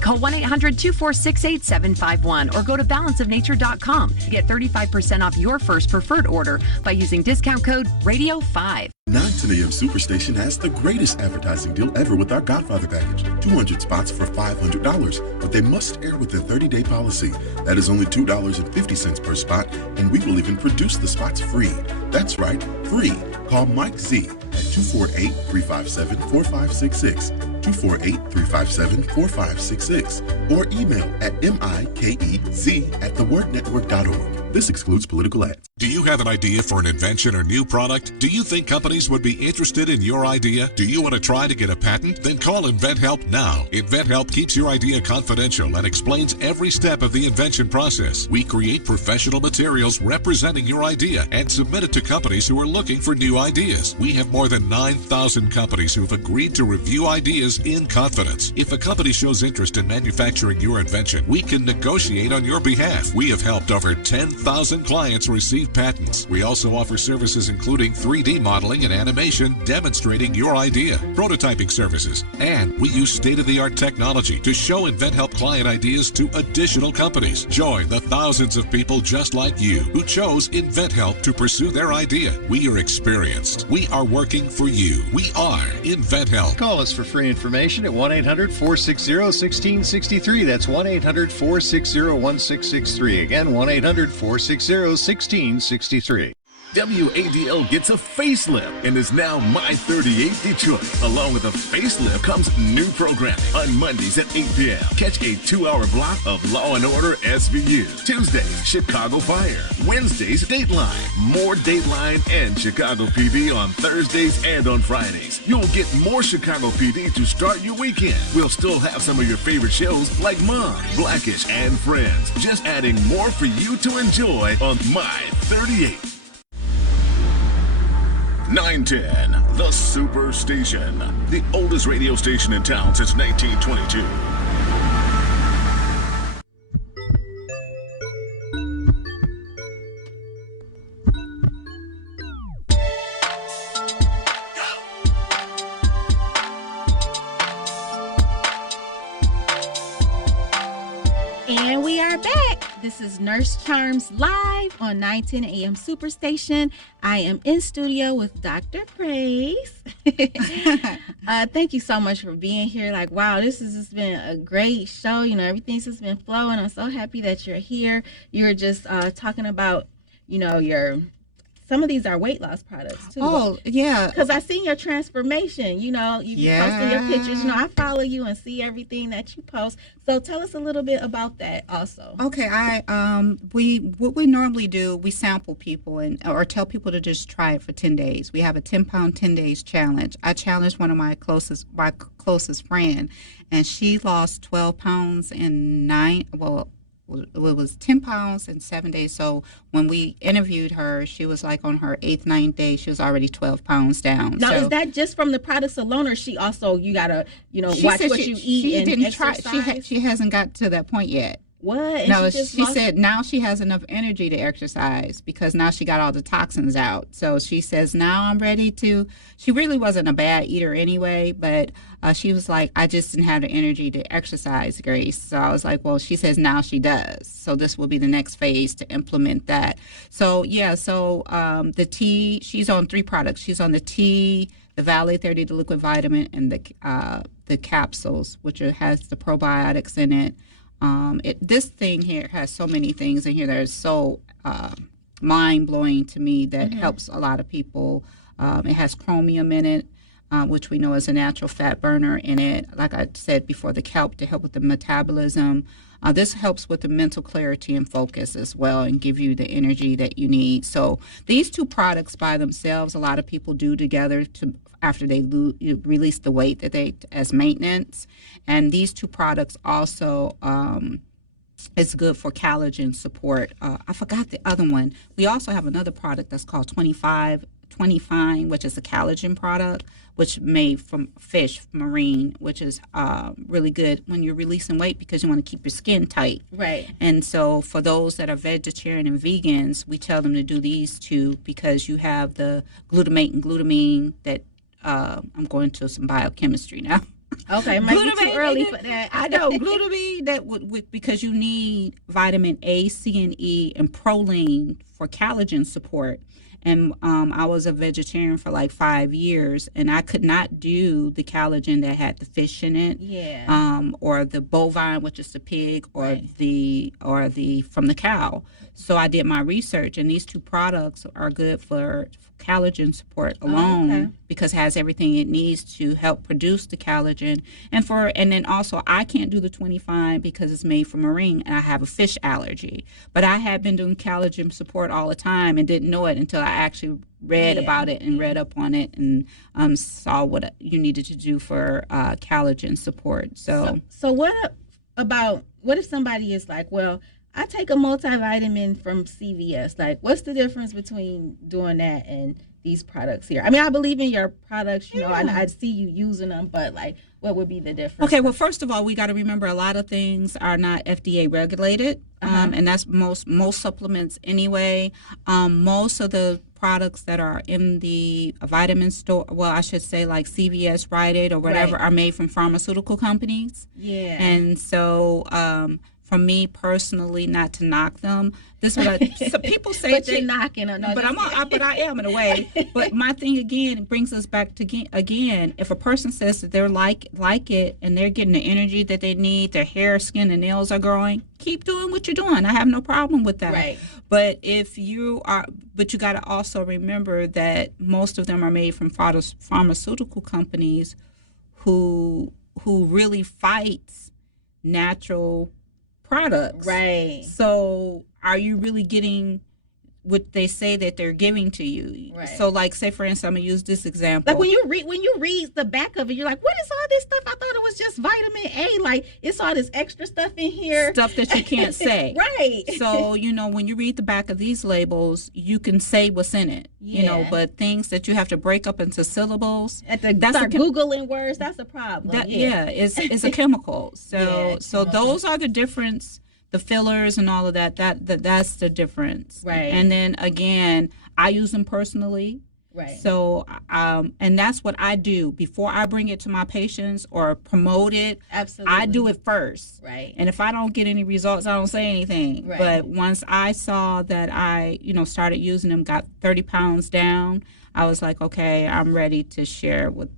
Call 1-800-246-8751 or go to balanceofnature.com to get 35% off your first preferred order by using discount code RADIO5. 910 AM Superstation has the greatest advertising deal ever with our Godfather package. 200 spots for $500, but they must air with a 30-day policy. That is only $2.50 per spot, and we will even produce the spots free. That's right, free. Call Mike Z at 248-357-4566, 248-357-4566, or email at mikez@thewordnetwork.org. This excludes political ads. Do you have an idea for an invention or new product? Do you think companies would be interested in your idea? Do you want to try to get a patent? Then call InventHelp now. InventHelp keeps your idea confidential and explains every step of the invention process. We create professional materials representing your idea and submit it to companies who are looking for new ideas. We have more than 9,000 companies who have agreed to review ideas in confidence. If a company shows interest in manufacturing your invention, we can negotiate on your behalf. We have helped over 10,000 clients receive patents. We also offer services including 3D modeling and animation demonstrating your idea, prototyping services, and we use state-of-the-art technology to show InventHelp client ideas to additional companies. Join the thousands of people just like you who chose InventHelp to pursue their idea. We are experienced. We are working for you. We are InventHelp. Call us for free information at 1-800-460-1663. That's 1-800-460-1663. Again, 1-800-460-1663. WADL gets a facelift and is now My 38 Detroit. Along with a facelift comes new programming. On Mondays at 8 p.m., catch a 2-hour block of Law & Order SVU. Tuesdays, Chicago Fire. Wednesdays, Dateline. More Dateline and Chicago PD on Thursdays and on Fridays. You'll get more Chicago PD to start your weekend. We'll still have some of your favorite shows like Mom, Blackish, and Friends. Just adding more for you to enjoy on My 38. 910, the Super Station, the oldest radio station in town since 1922. And we are back. This is Nurse Charms live on 910 AM Superstation. I am in studio with Dr. Grace. Thank you so much for being here. Like, wow, this has just been a great show. You know, everything's just been flowing. I'm so happy that you're here. You were just talking about, you know, some of these are weight loss products too. Oh, yeah. Because I seen your transformation. You know, you be posting your pictures. You know, I follow you and see everything that you post. So tell us a little bit about that also. Okay, what we normally do, we sample people or tell people to just try it for 10 days. We have a 10-pound 10 days challenge. I challenged one of my closest friend, and she lost 12 pounds in it was 10 pounds in 7 days. So when we interviewed her, she was like on her 8th, 9th day, she was already 12 pounds down. Now, is that just from the products alone, or she also, you got to, watch what you eat and exercise? She hasn't got to that point yet. What? And no, she said now she has enough energy to exercise because now she got all the toxins out. So she says, now I'm ready to. She really wasn't a bad eater anyway, but she was like, I just didn't have the energy to exercise, Grace. So I was like, well, she says now she does. So this will be the next phase to implement that. So, yeah, the tea, she's on 3 products. She's on the tea, the Valley 30, the liquid vitamin, and the capsules, which has the probiotics in it. This thing here has so many things in here that are so mind-blowing to me that helps a lot of people. It has chromium in it, which we know is a natural fat burner in it. Like I said before, the kelp to help with the metabolism. This helps with the mental clarity and focus as well and give you the energy that you need. So these 2 products by themselves, a lot of people do together after they release the weight as maintenance. And these 2 products also is good for collagen support. I forgot the other one. We also have another product that's called 25 Fine, which is a collagen product, which made from fish, marine, which is really good when you're releasing weight because you want to keep your skin tight. Right. And so for those that are vegetarian and vegans, we tell them to do these 2 because you have the glutamate and glutamine that I'm going to some biochemistry now. Okay, it might be too early for that. I know, glutamine, that would because you need vitamin A, C, and E, and proline for collagen support. And I was a vegetarian for like 5 years, and I could not do the collagen that had the fish in it, or the bovine, which is the pig, or the from the cow. So I did my research, and these two products are good for collagen support alone because it has everything it needs to help produce the collagen. And then also I can't do the 25 because it's made from marine and I have a fish allergy. But I had been doing collagen support all the time and didn't know it until I actually read about it and read up on it and saw what you needed to do for collagen support. So what if somebody is like, well, I take a multivitamin from CVS. Like, what's the difference between doing that and these products here? I mean, I believe in your products, you know, I see you using them, but like, what would be the difference? Okay, well, first of all, we got to remember a lot of things are not FDA regulated, and that's most supplements anyway. Most of the products that are in the vitamin store, well, I should say like CVS, Rite Aid, or whatever, are made from pharmaceutical companies. Yeah. And so, for me personally, not to knock them, this is what so people say. But you're knocking them. No, but I am in a way. But my thing again brings us back to again. If a person says that they're like it and they're getting the energy that they need, their hair, skin, and nails are growing, keep doing what you're doing. I have no problem with that. Right. But you got to also remember that most of them are made from pharmaceutical companies who really fights natural products. Right. So are you really getting what they say that they're giving to you? Right. So like, say for instance, I'm gonna use this example. Like when you read the back of it, you're like, what is all this stuff? I thought it was just vitamin A. Like it's all this extra stuff in here. Stuff that you can't say. Right. So, you know, when you read the back of these labels, you can say what's in it. Yeah. You know, but things that you have to break up into syllables. Start Googling words, that's a problem. It's a chemical. So those are the difference. The fillers and all of that's the difference. Right. And then again, I use them personally. Right. So, and that's what I do before I bring it to my patients or promote it. Absolutely. I do it first. Right. And if I don't get any results, I don't say anything. Right. But once I saw that I, started using them, got 30 pounds down, I was like, okay, I'm ready to share with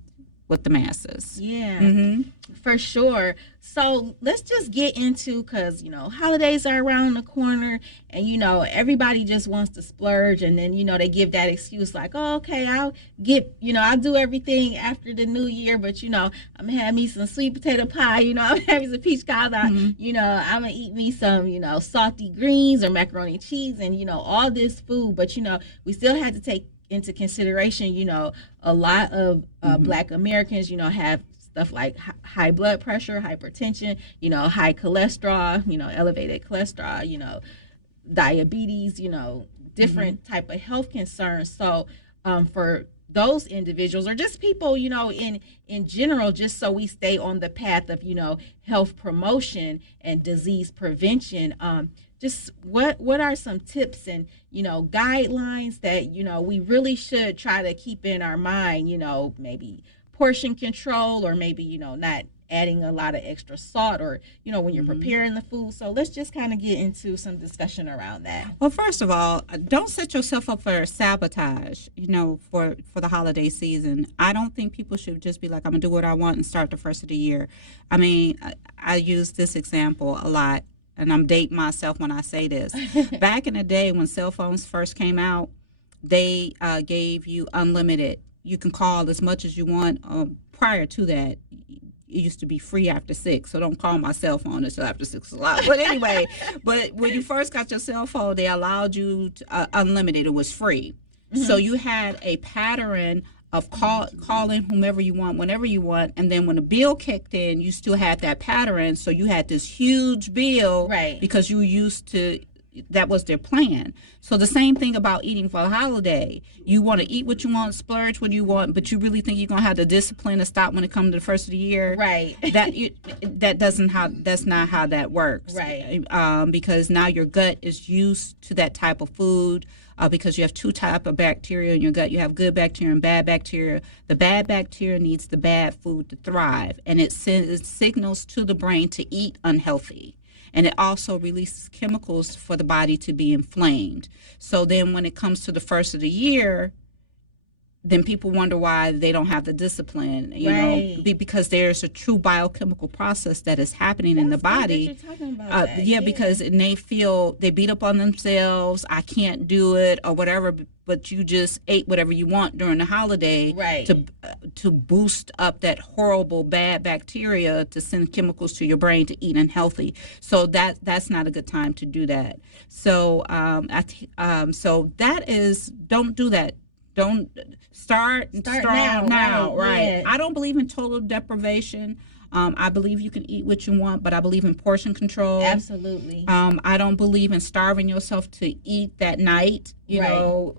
the masses. Yeah, for sure. So let's just get into, because holidays are around the corner, and everybody just wants to splurge, and then they give that excuse like, oh, okay, I'll do everything after the new year, but I'm gonna have me some sweet potato pie, I'm gonna have me some peach cobbler, I'm gonna eat me some salty greens or macaroni and cheese, and all this food, but we still had to take into consideration, a lot of Black Americans, have stuff like high blood pressure, hypertension, high cholesterol, elevated cholesterol, diabetes, different type of health concerns. So for those individuals, or just people, in general, just so we stay on the path of, health promotion and disease prevention, just what are some tips and guidelines that we really should try to keep in our mind, maybe portion control, or maybe not adding a lot of extra salt, or when you're preparing the food. So let's just kind of get into some discussion around that. Well, first of all, don't set yourself up for sabotage, for the holiday season. I don't think people should just be like, I'm gonna do what I want and start the first of the year. I mean, I use this example a lot, and I'm dating myself when I say this. Back in the day when cell phones first came out, they gave you unlimited. You can call as much as you want. Prior to that, it used to be free after 6, so don't call my cell phone until after 6 o'clock. But anyway, but when you first got your cell phone, they allowed you to, unlimited. It was free. Mm-hmm. So you had a pattern of calling whomever you want, whenever you want, and then when the bill kicked in, you still had that pattern, so you had this huge bill, right? Because you used to, that was their plan. So the same thing about eating for a holiday. You want to eat what you want, splurge what you want, but you really think you're gonna have the discipline to stop when it comes to the first of the year, right? That's not how that works, right? Because now your gut is used to that type of food. Because you have two types of bacteria in your gut. You have good bacteria and bad bacteria. The bad bacteria needs the bad food to thrive, and it signals to the brain to eat unhealthy. and it also releases chemicals for the body to be inflamed. So then when it comes to the first of the year, then people wonder why they don't have the discipline, you know, because there's a true biochemical process that is happening in the body. You're talking about that. Yeah, because they beat up on themselves, I can't do it or whatever, but you just ate whatever you want during the holiday to boost up that horrible bad bacteria to send chemicals to your brain to eat unhealthy. So that's not a good time to do that. So so that is, don't do that. Don't start now, right? Yeah. I don't believe in total deprivation. I believe you can eat what you want, but I believe in portion control. Absolutely. I don't believe in starving yourself to eat that night. You know,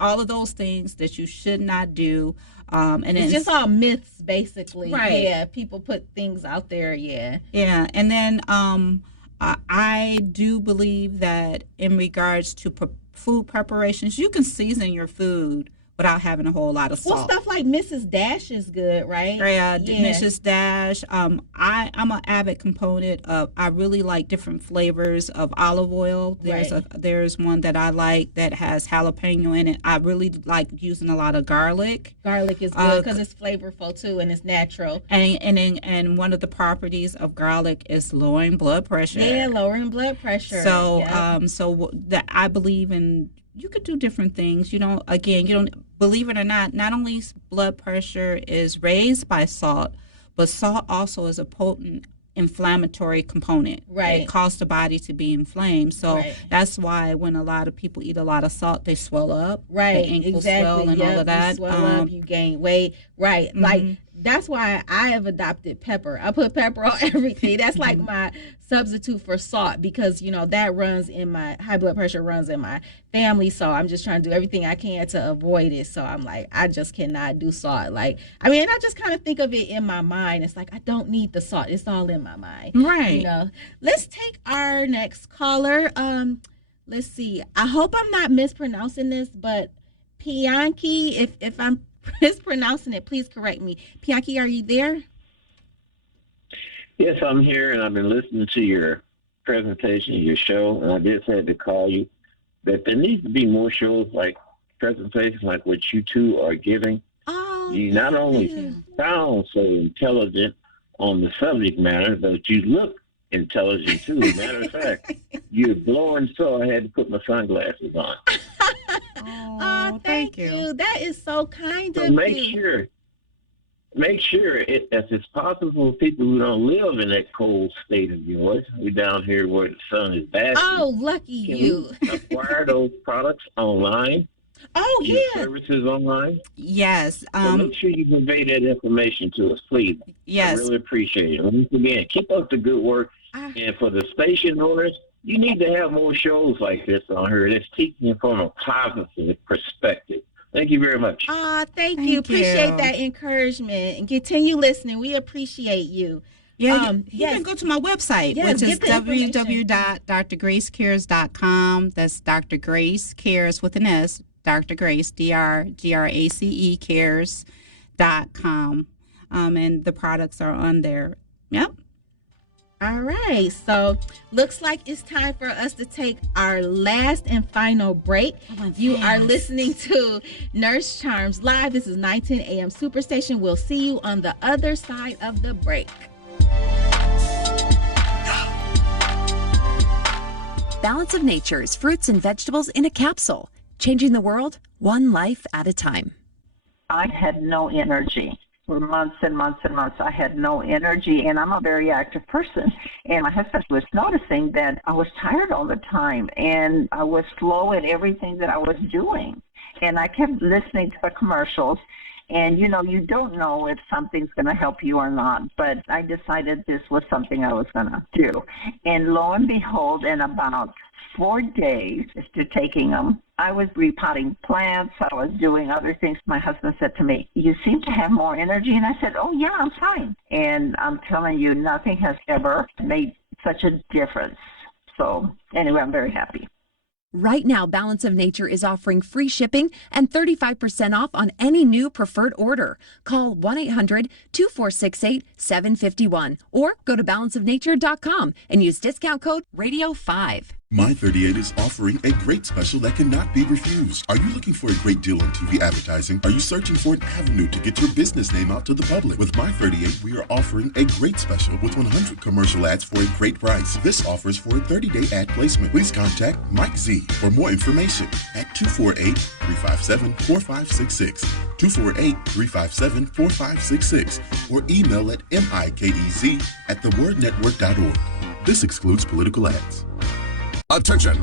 all of those things that you should not do. And it's just all myths, basically. Right. Yeah, people put things out there. Yeah. Yeah, and then I do believe that in regards to food preparations, you can season your food without having a whole lot of salt. Well, stuff like Mrs. Dash is good, right? Yeah, Mrs. Dash. I'm an avid component of. I really like different flavors of olive oil. There's one that I like that has jalapeno in it. I really like using a lot of garlic. Garlic is good because it's flavorful too and it's natural. And one of the properties of garlic is lowering blood pressure. Yeah, lowering blood pressure. So so that I believe in. You could do different things. You know, again, you don't believe it or not only blood pressure is raised by salt, but salt also is a potent inflammatory component. Right. It causes the body to be inflamed. So that's why when a lot of people eat a lot of salt, they swell up. Right. Their ankles swell and all of that. You swell up, you gain weight. Right. Like, that's why I have adopted pepper. I put pepper on everything. That's like my substitute for salt because, you know, that runs in my high blood pressure runs in my family. So I'm just trying to do everything I can to avoid it. So I'm like, I just cannot do salt. Like, I mean, I just kind of think of it in my mind. It's like, I don't need the salt. It's all in my mind. Right. You know, let's take our next caller. Let's see. I hope I'm not mispronouncing this, but Pianki, if I'm mispronouncing it, please correct me. Pianki, are you there? Yes, I'm here, and I've been listening to your presentation, your show, and I just had to call you that there needs to be more shows like presentations like what you two are giving. Oh, you not only sound so intelligent on the subject matter, but you look intelligent too. Matter of fact, you're glowing so I had to put my sunglasses on. Oh, thank you. That is so kind of you. Make sure if it's possible for people who don't live in that cold state of yours. We're down here where the sun is basking. Oh, lucky you. We acquire those products online? Oh, yeah. Services online? Yes. So make sure you convey that information to us, please. Yes. I really appreciate it. Once again, keep up the good work. And for the station owners, you need to have more shows like this on here that's teaching from a positive perspective. Thank you very much. Thank you. Appreciate that encouragement and continue listening. We appreciate you. Yeah, you can go to my website, which is www.drgracecares.com. That's Dr. Grace Cares with an S, Dr. Grace, DRGRACE cares.com. And the products are on there. Yep. All right, so looks like it's time for us to take our last and final break. You are listening to Nurse Charms Live. This is 910 AM Superstation. We'll see you on the other side of the break. Balance of Nature's fruits and vegetables in a capsule, changing the world one life at a time. I had no energy. For months and months and months, I had no energy, and I'm a very active person. And my husband was noticing that I was tired all the time, and I was slow in everything that I was doing. And I kept listening to the commercials, and, you know, you don't know if something's going to help you or not, but I decided this was something I was going to do. And lo and behold, in about 4 days after taking them, I was repotting plants. I was doing other things. My husband said to me, "You seem to have more energy." And I said, "Oh, yeah, I'm fine." And I'm telling you, nothing has ever made such a difference. So anyway, I'm very happy. Right now, Balance of Nature is offering free shipping and 35% off on any new preferred order. Call 1-800-2468-751 or go to balanceofnature.com and use discount code RADIO5. My 38 is offering a great special that cannot be refused. Are you looking for a great deal on TV advertising? Are you searching for an avenue to get your business name out to the public? With My 38, we are offering a great special with 100 commercial ads for a great price. This offers for a 30-day ad placement. Please contact Mike Z for more information at 248-357-4566, 248-357-4566, or email at mikez@thewordnetwork.org. This excludes political ads. Attention!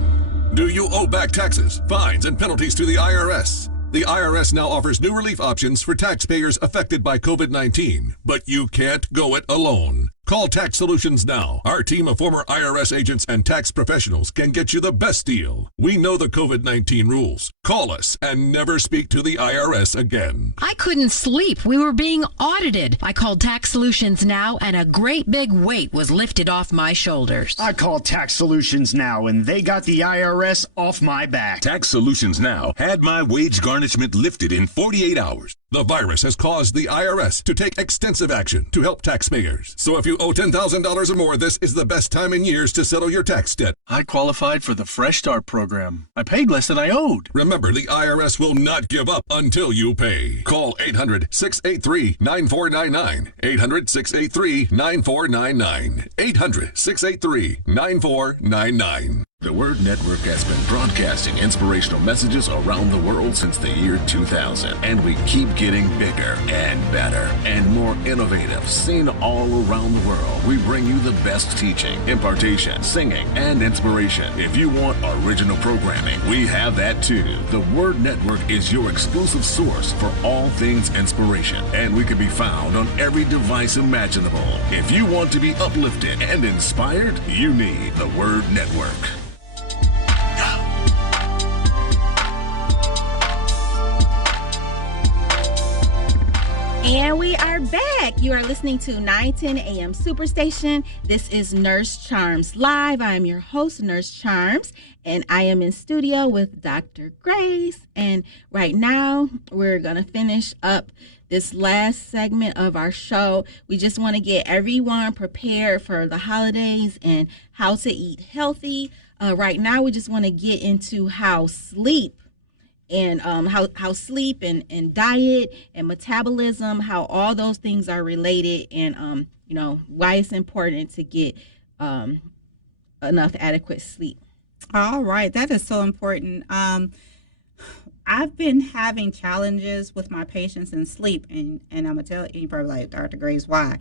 Do you owe back taxes, fines, and penalties to the IRS? The IRS now offers new relief options for taxpayers affected by COVID-19, but you can't go it alone. Call Tax Solutions now. Our team of former IRS agents and tax professionals can get you the best deal. We know the COVID-19 rules. Call us and never speak to the IRS again. I couldn't sleep. We were being audited. I called Tax Solutions now, and a great big weight was lifted off my shoulders. I called Tax Solutions Now, and they got the IRS off my back. Tax Solutions Now had my wage garnishment lifted in 48 hours. The virus has caused the IRS to take extensive action to help taxpayers. So if you owe $10,000 or more, this is the best time in years to settle your tax debt. I qualified for the Fresh Start program. I paid less than I owed. Remember, the IRS will not give up until you pay. Call 800-683-9499. 800-683-9499. 800-683-9499. The Word Network has been broadcasting inspirational messages around the world since the year 2000, and we keep getting bigger and better and more innovative, seen all around the world. We bring you the best teaching, impartation, singing, and inspiration. If you want original programming, we have that too. The Word Network is your exclusive source for all things inspiration, and we can be found on every device imaginable. If you want to be uplifted and inspired, you need the Word Network. And we are back. You are listening to 910 AM Superstation. This is Nurse Charms Live. I am your host, Nurse Charms, and I am in studio with Dr. Grace. And right now, we're going to finish up this last segment of our show. We just want to get everyone prepared for the holidays and how to eat healthy. Right now, we just want to get into how sleep and how sleep and diet and metabolism, how all those things are related, and why it's important to get enough adequate sleep. All right, that is so important. I've been having challenges with my patients in sleep, and I'm gonna tell you, you're probably like, Dr. Grace, why?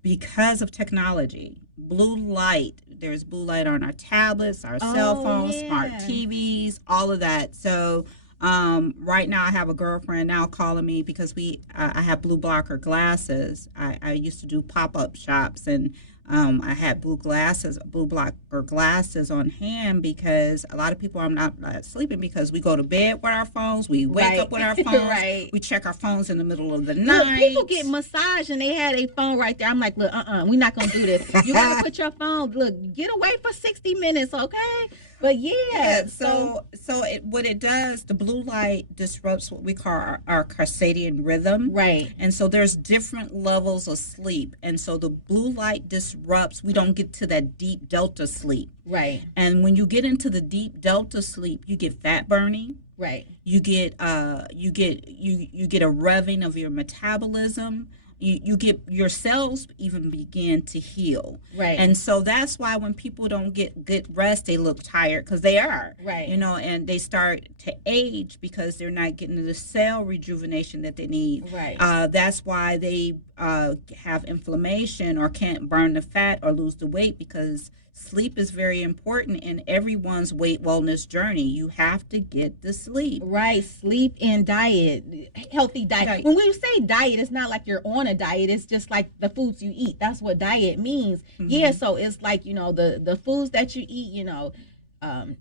Because of technology. Blue light. There's blue light on our tablets, our cell phones, smart TVs, all of that. So right now I have a girlfriend now calling me because I have blue blocker glasses. I used to do pop-up shops, and I had blue blocker glasses on hand because a lot of people are not sleeping because we go to bed with our phones, we wake up with our phones, we check our phones in the middle of the night. Look, people get massaged and they had a phone right there. I'm like, look, we're not gonna do this. You gotta put your phone. Look, get away for 60 minutes, okay? But what it does, the blue light disrupts what we call our circadian rhythm. Right. And so there's different levels of sleep. And so the blue light disrupts, we don't get to that deep delta sleep. Right. And when you get into the deep delta sleep, you get fat burning. Right. You get a revving of your metabolism. You get your cells even begin to heal. Right. And so that's why when people don't get good rest, they look tired, because they are. Right. And they start to age because they're not getting the cell rejuvenation that they need. Right. That's why they have inflammation or can't burn the fat or lose the weight, because sleep is very important in everyone's weight wellness journey. You have to get the sleep. Right. Sleep and diet, healthy diet. When we say diet, it's not like you're on a diet. It's just like the foods you eat. That's what diet means. Mm-hmm. Yeah. So it's like, the foods that you eat,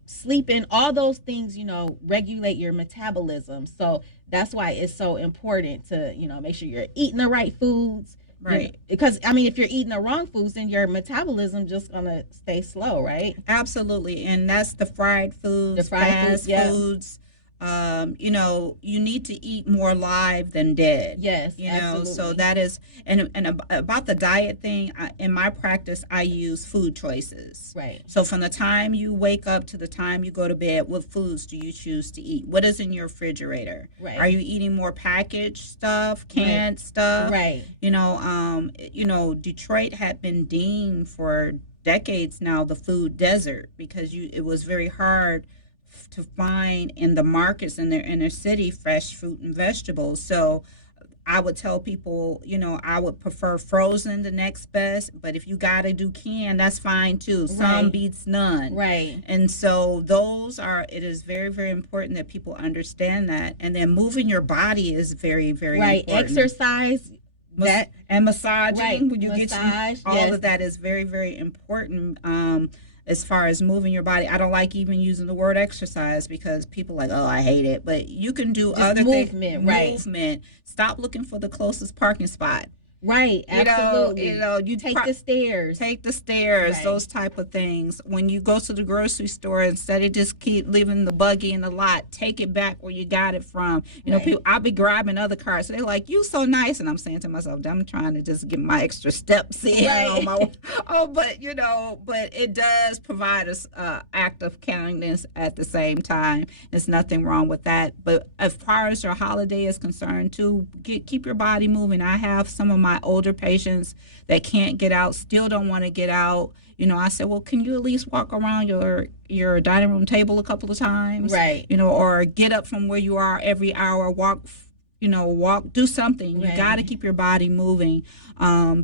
sleeping, all those things, regulate your metabolism. So that's why it's so important to, make sure you're eating the right foods, Right. Because I mean, if you're eating the wrong foods, then your metabolism just gonna stay slow, right? Absolutely, and that's the fried foods, fast foods. You know, you need to eat more live than dead. Yes, you know, absolutely. so that is, and about the diet thing, in my practice, I use food choices. Right. So from the time you wake up to the time you go to bed, what foods do you choose to eat? What is in your refrigerator? Right. Are you eating more packaged stuff, canned stuff? Right. You know, Detroit had been deemed for decades now the food desert because it was very hard to find in the markets in their inner city fresh fruit and vegetables. So I would tell people, you know, I would prefer frozen the next best, but if you gotta do canned, that's fine too. Some Right. beats none. Right. And so it is very, very important that people understand that. And then moving your body is very, very Right. important. Exercise. That and massaging, Right. when you Massage, all yes. of that is very, very important. As far as moving your body, I don't like even using the word exercise because people are like, oh, I hate it. But you can do Just other movement, things. right. Movement. Stop looking for the closest parking spot. Right, absolutely. You take the stairs. Take the stairs, Right. those type of things. When you go to the grocery store, instead of just keep leaving the buggy in the lot, take it back where you got it from. You know, Right. people, I'll be grabbing other cars. So they're like, you so nice. And I'm saying to myself, I'm trying to just get my extra steps in. Right. On my, but it does provide us act of kindness at the same time. There's nothing wrong with that. But as far as your holiday is concerned, too, keep your body moving. I have some of my older patients that can't get out, still don't want to get out. You know, I said, well, can you at least walk around your dining room table a couple of times? Right. You know, or get up from where you are every hour, walk, do something. Right. You got to keep your body moving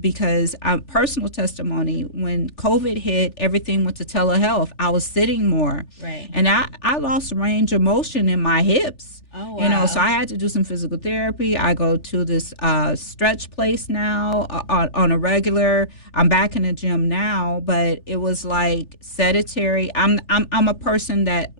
because personal testimony, when COVID hit, everything went to telehealth. I was sitting more. Right. And I lost range of motion in my hips. Oh, You know, wow. so I had to do some physical therapy. I go to this stretch place now on a regular. I'm back in the gym now, but it was like sedentary. I'm a person that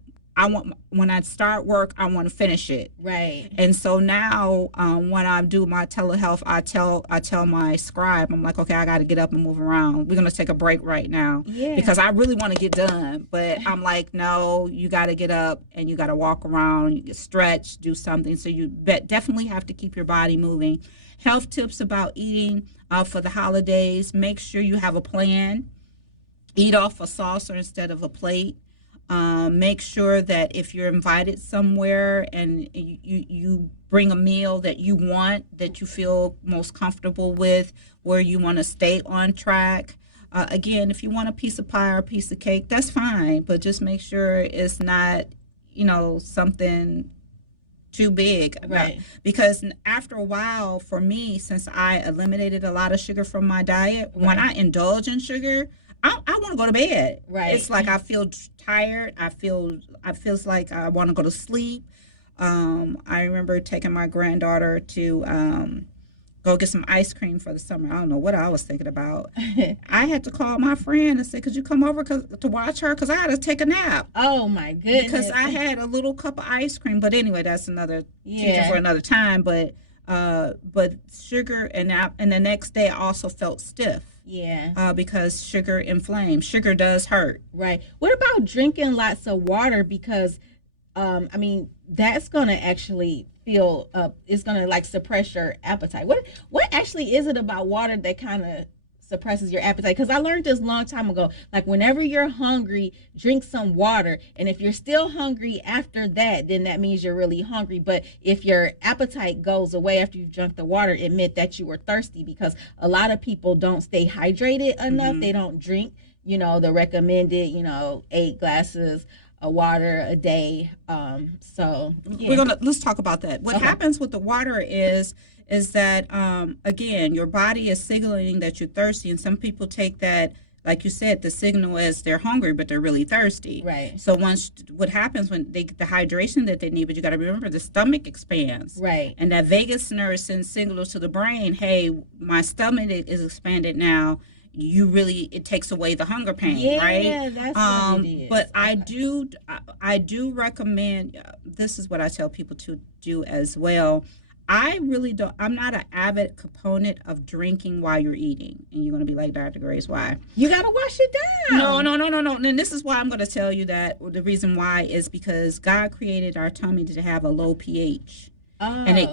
when I start work, I want to finish it. Right. And so now, when I do my telehealth, I tell my scribe, I'm like, okay, I got to get up and move around. We're gonna take a break right now, Yeah. because I really want to get done. But I'm like, no, you got to get up and you got to walk around, you can stretch, do something. So you definitely have to keep your body moving. Health tips about eating for the holidays: make sure you have a plan. Eat off a saucer instead of a plate. Make sure that if you're invited somewhere and you bring a meal that you want, that you feel most comfortable with, where you want to stay on track. Again, if you want a piece of pie or a piece of cake, that's fine, but just make sure it's not, something too big. Right. Because after a while, for me, since I eliminated a lot of sugar from my diet, when I indulge in sugar, I want to go to bed. Right. It's like I feel tired. I feels like I want to go to sleep. I remember taking my granddaughter to go get some ice cream for the summer. I don't know what I was thinking about. I had to call my friend and say, could you come over to watch her? Because I had to take a nap. Oh, my goodness. Because I had a little cup of ice cream. But anyway, that's another teaching Yeah. for another time. But sugar, and the next day I also felt stiff. Yeah. Because sugar inflames. Sugar does hurt. Right. What about drinking lots of water? Because, that's going to actually it's going to like suppress your appetite. What actually is it about water that kind of suppresses your appetite? Because I learned this a long time ago. Like, whenever you're hungry, drink some water. And if you're still hungry after that, then that means you're really hungry. But if your appetite goes away after you've drunk the water, it meant that you were thirsty, because a lot of people don't stay hydrated enough. Mm-hmm. They don't drink, the recommended, 8 glasses of water a day. So yeah. Let's talk about that. What happens with the water is that again, your body is signaling that you're thirsty, and some people take that, like you said, the signal as they're hungry, but they're really thirsty. Right. So what happens when they get the hydration that they need, but you got to remember the stomach expands. Right. And that vagus nerve sends signals to the brain, hey, my stomach is expanded now. It takes away the hunger pain, right? Yeah, that's what it is. But I do recommend, this is what I tell people to do as well. I really don't. I'm not an avid component of drinking while you're eating. And you're going to be like, Dr. Grace, why? You got to wash it down. No. And this is why I'm going to tell you that. The reason why is because God created our tummy to have a low pH. And it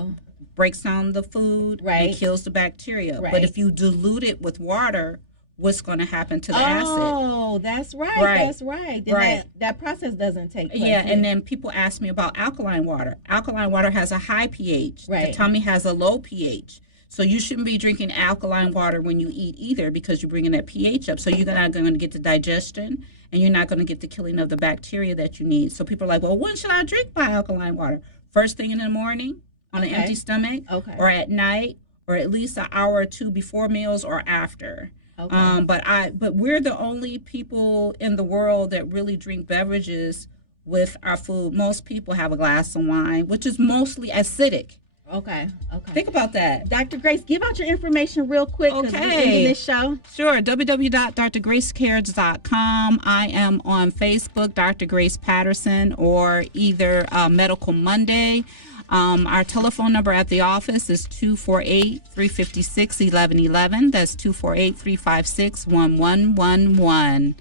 breaks down the food. Right. It kills the bacteria. Right. But if you dilute it with water, what's going to happen to the acid? Oh, that's right. That's right. Then that process doesn't take place. Yeah, and then people ask me about alkaline water. Alkaline water has a high pH. Right. The tummy has a low pH. So you shouldn't be drinking alkaline water when you eat either, because you're bringing that pH up. So you're not going to get the digestion, and you're not going to get the killing of the bacteria that you need. So people are like, well, when should I drink my alkaline water? First thing in the morning on an empty stomach, or at night, or at least an hour or two before meals or after. Okay. But we're the only people in the world that really drink beverages with our food. Most people have a glass of wine, which is mostly acidic. Okay. Think about that. Dr. Grace, give out your information real quick. Okay. We're ending this show. Sure. www.drgracecares.com. I am on Facebook, Dr. Grace Patterson, or either Medical Monday. Our telephone number at the office is 248-356-1111. That's 248-356-1111.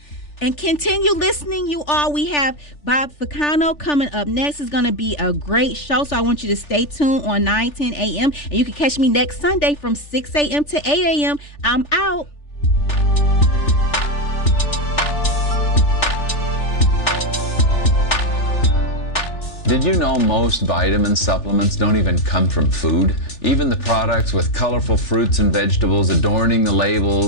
And continue listening, you all. We have Bob Ficano coming up next. It's going to be a great show, so I want you to stay tuned on 9:10 a.m. And you can catch me next Sunday from 6 a.m. to 8 a.m. I'm out. Did you know most vitamin supplements don't even come from food? Even the products with colorful fruits and vegetables adorning the labels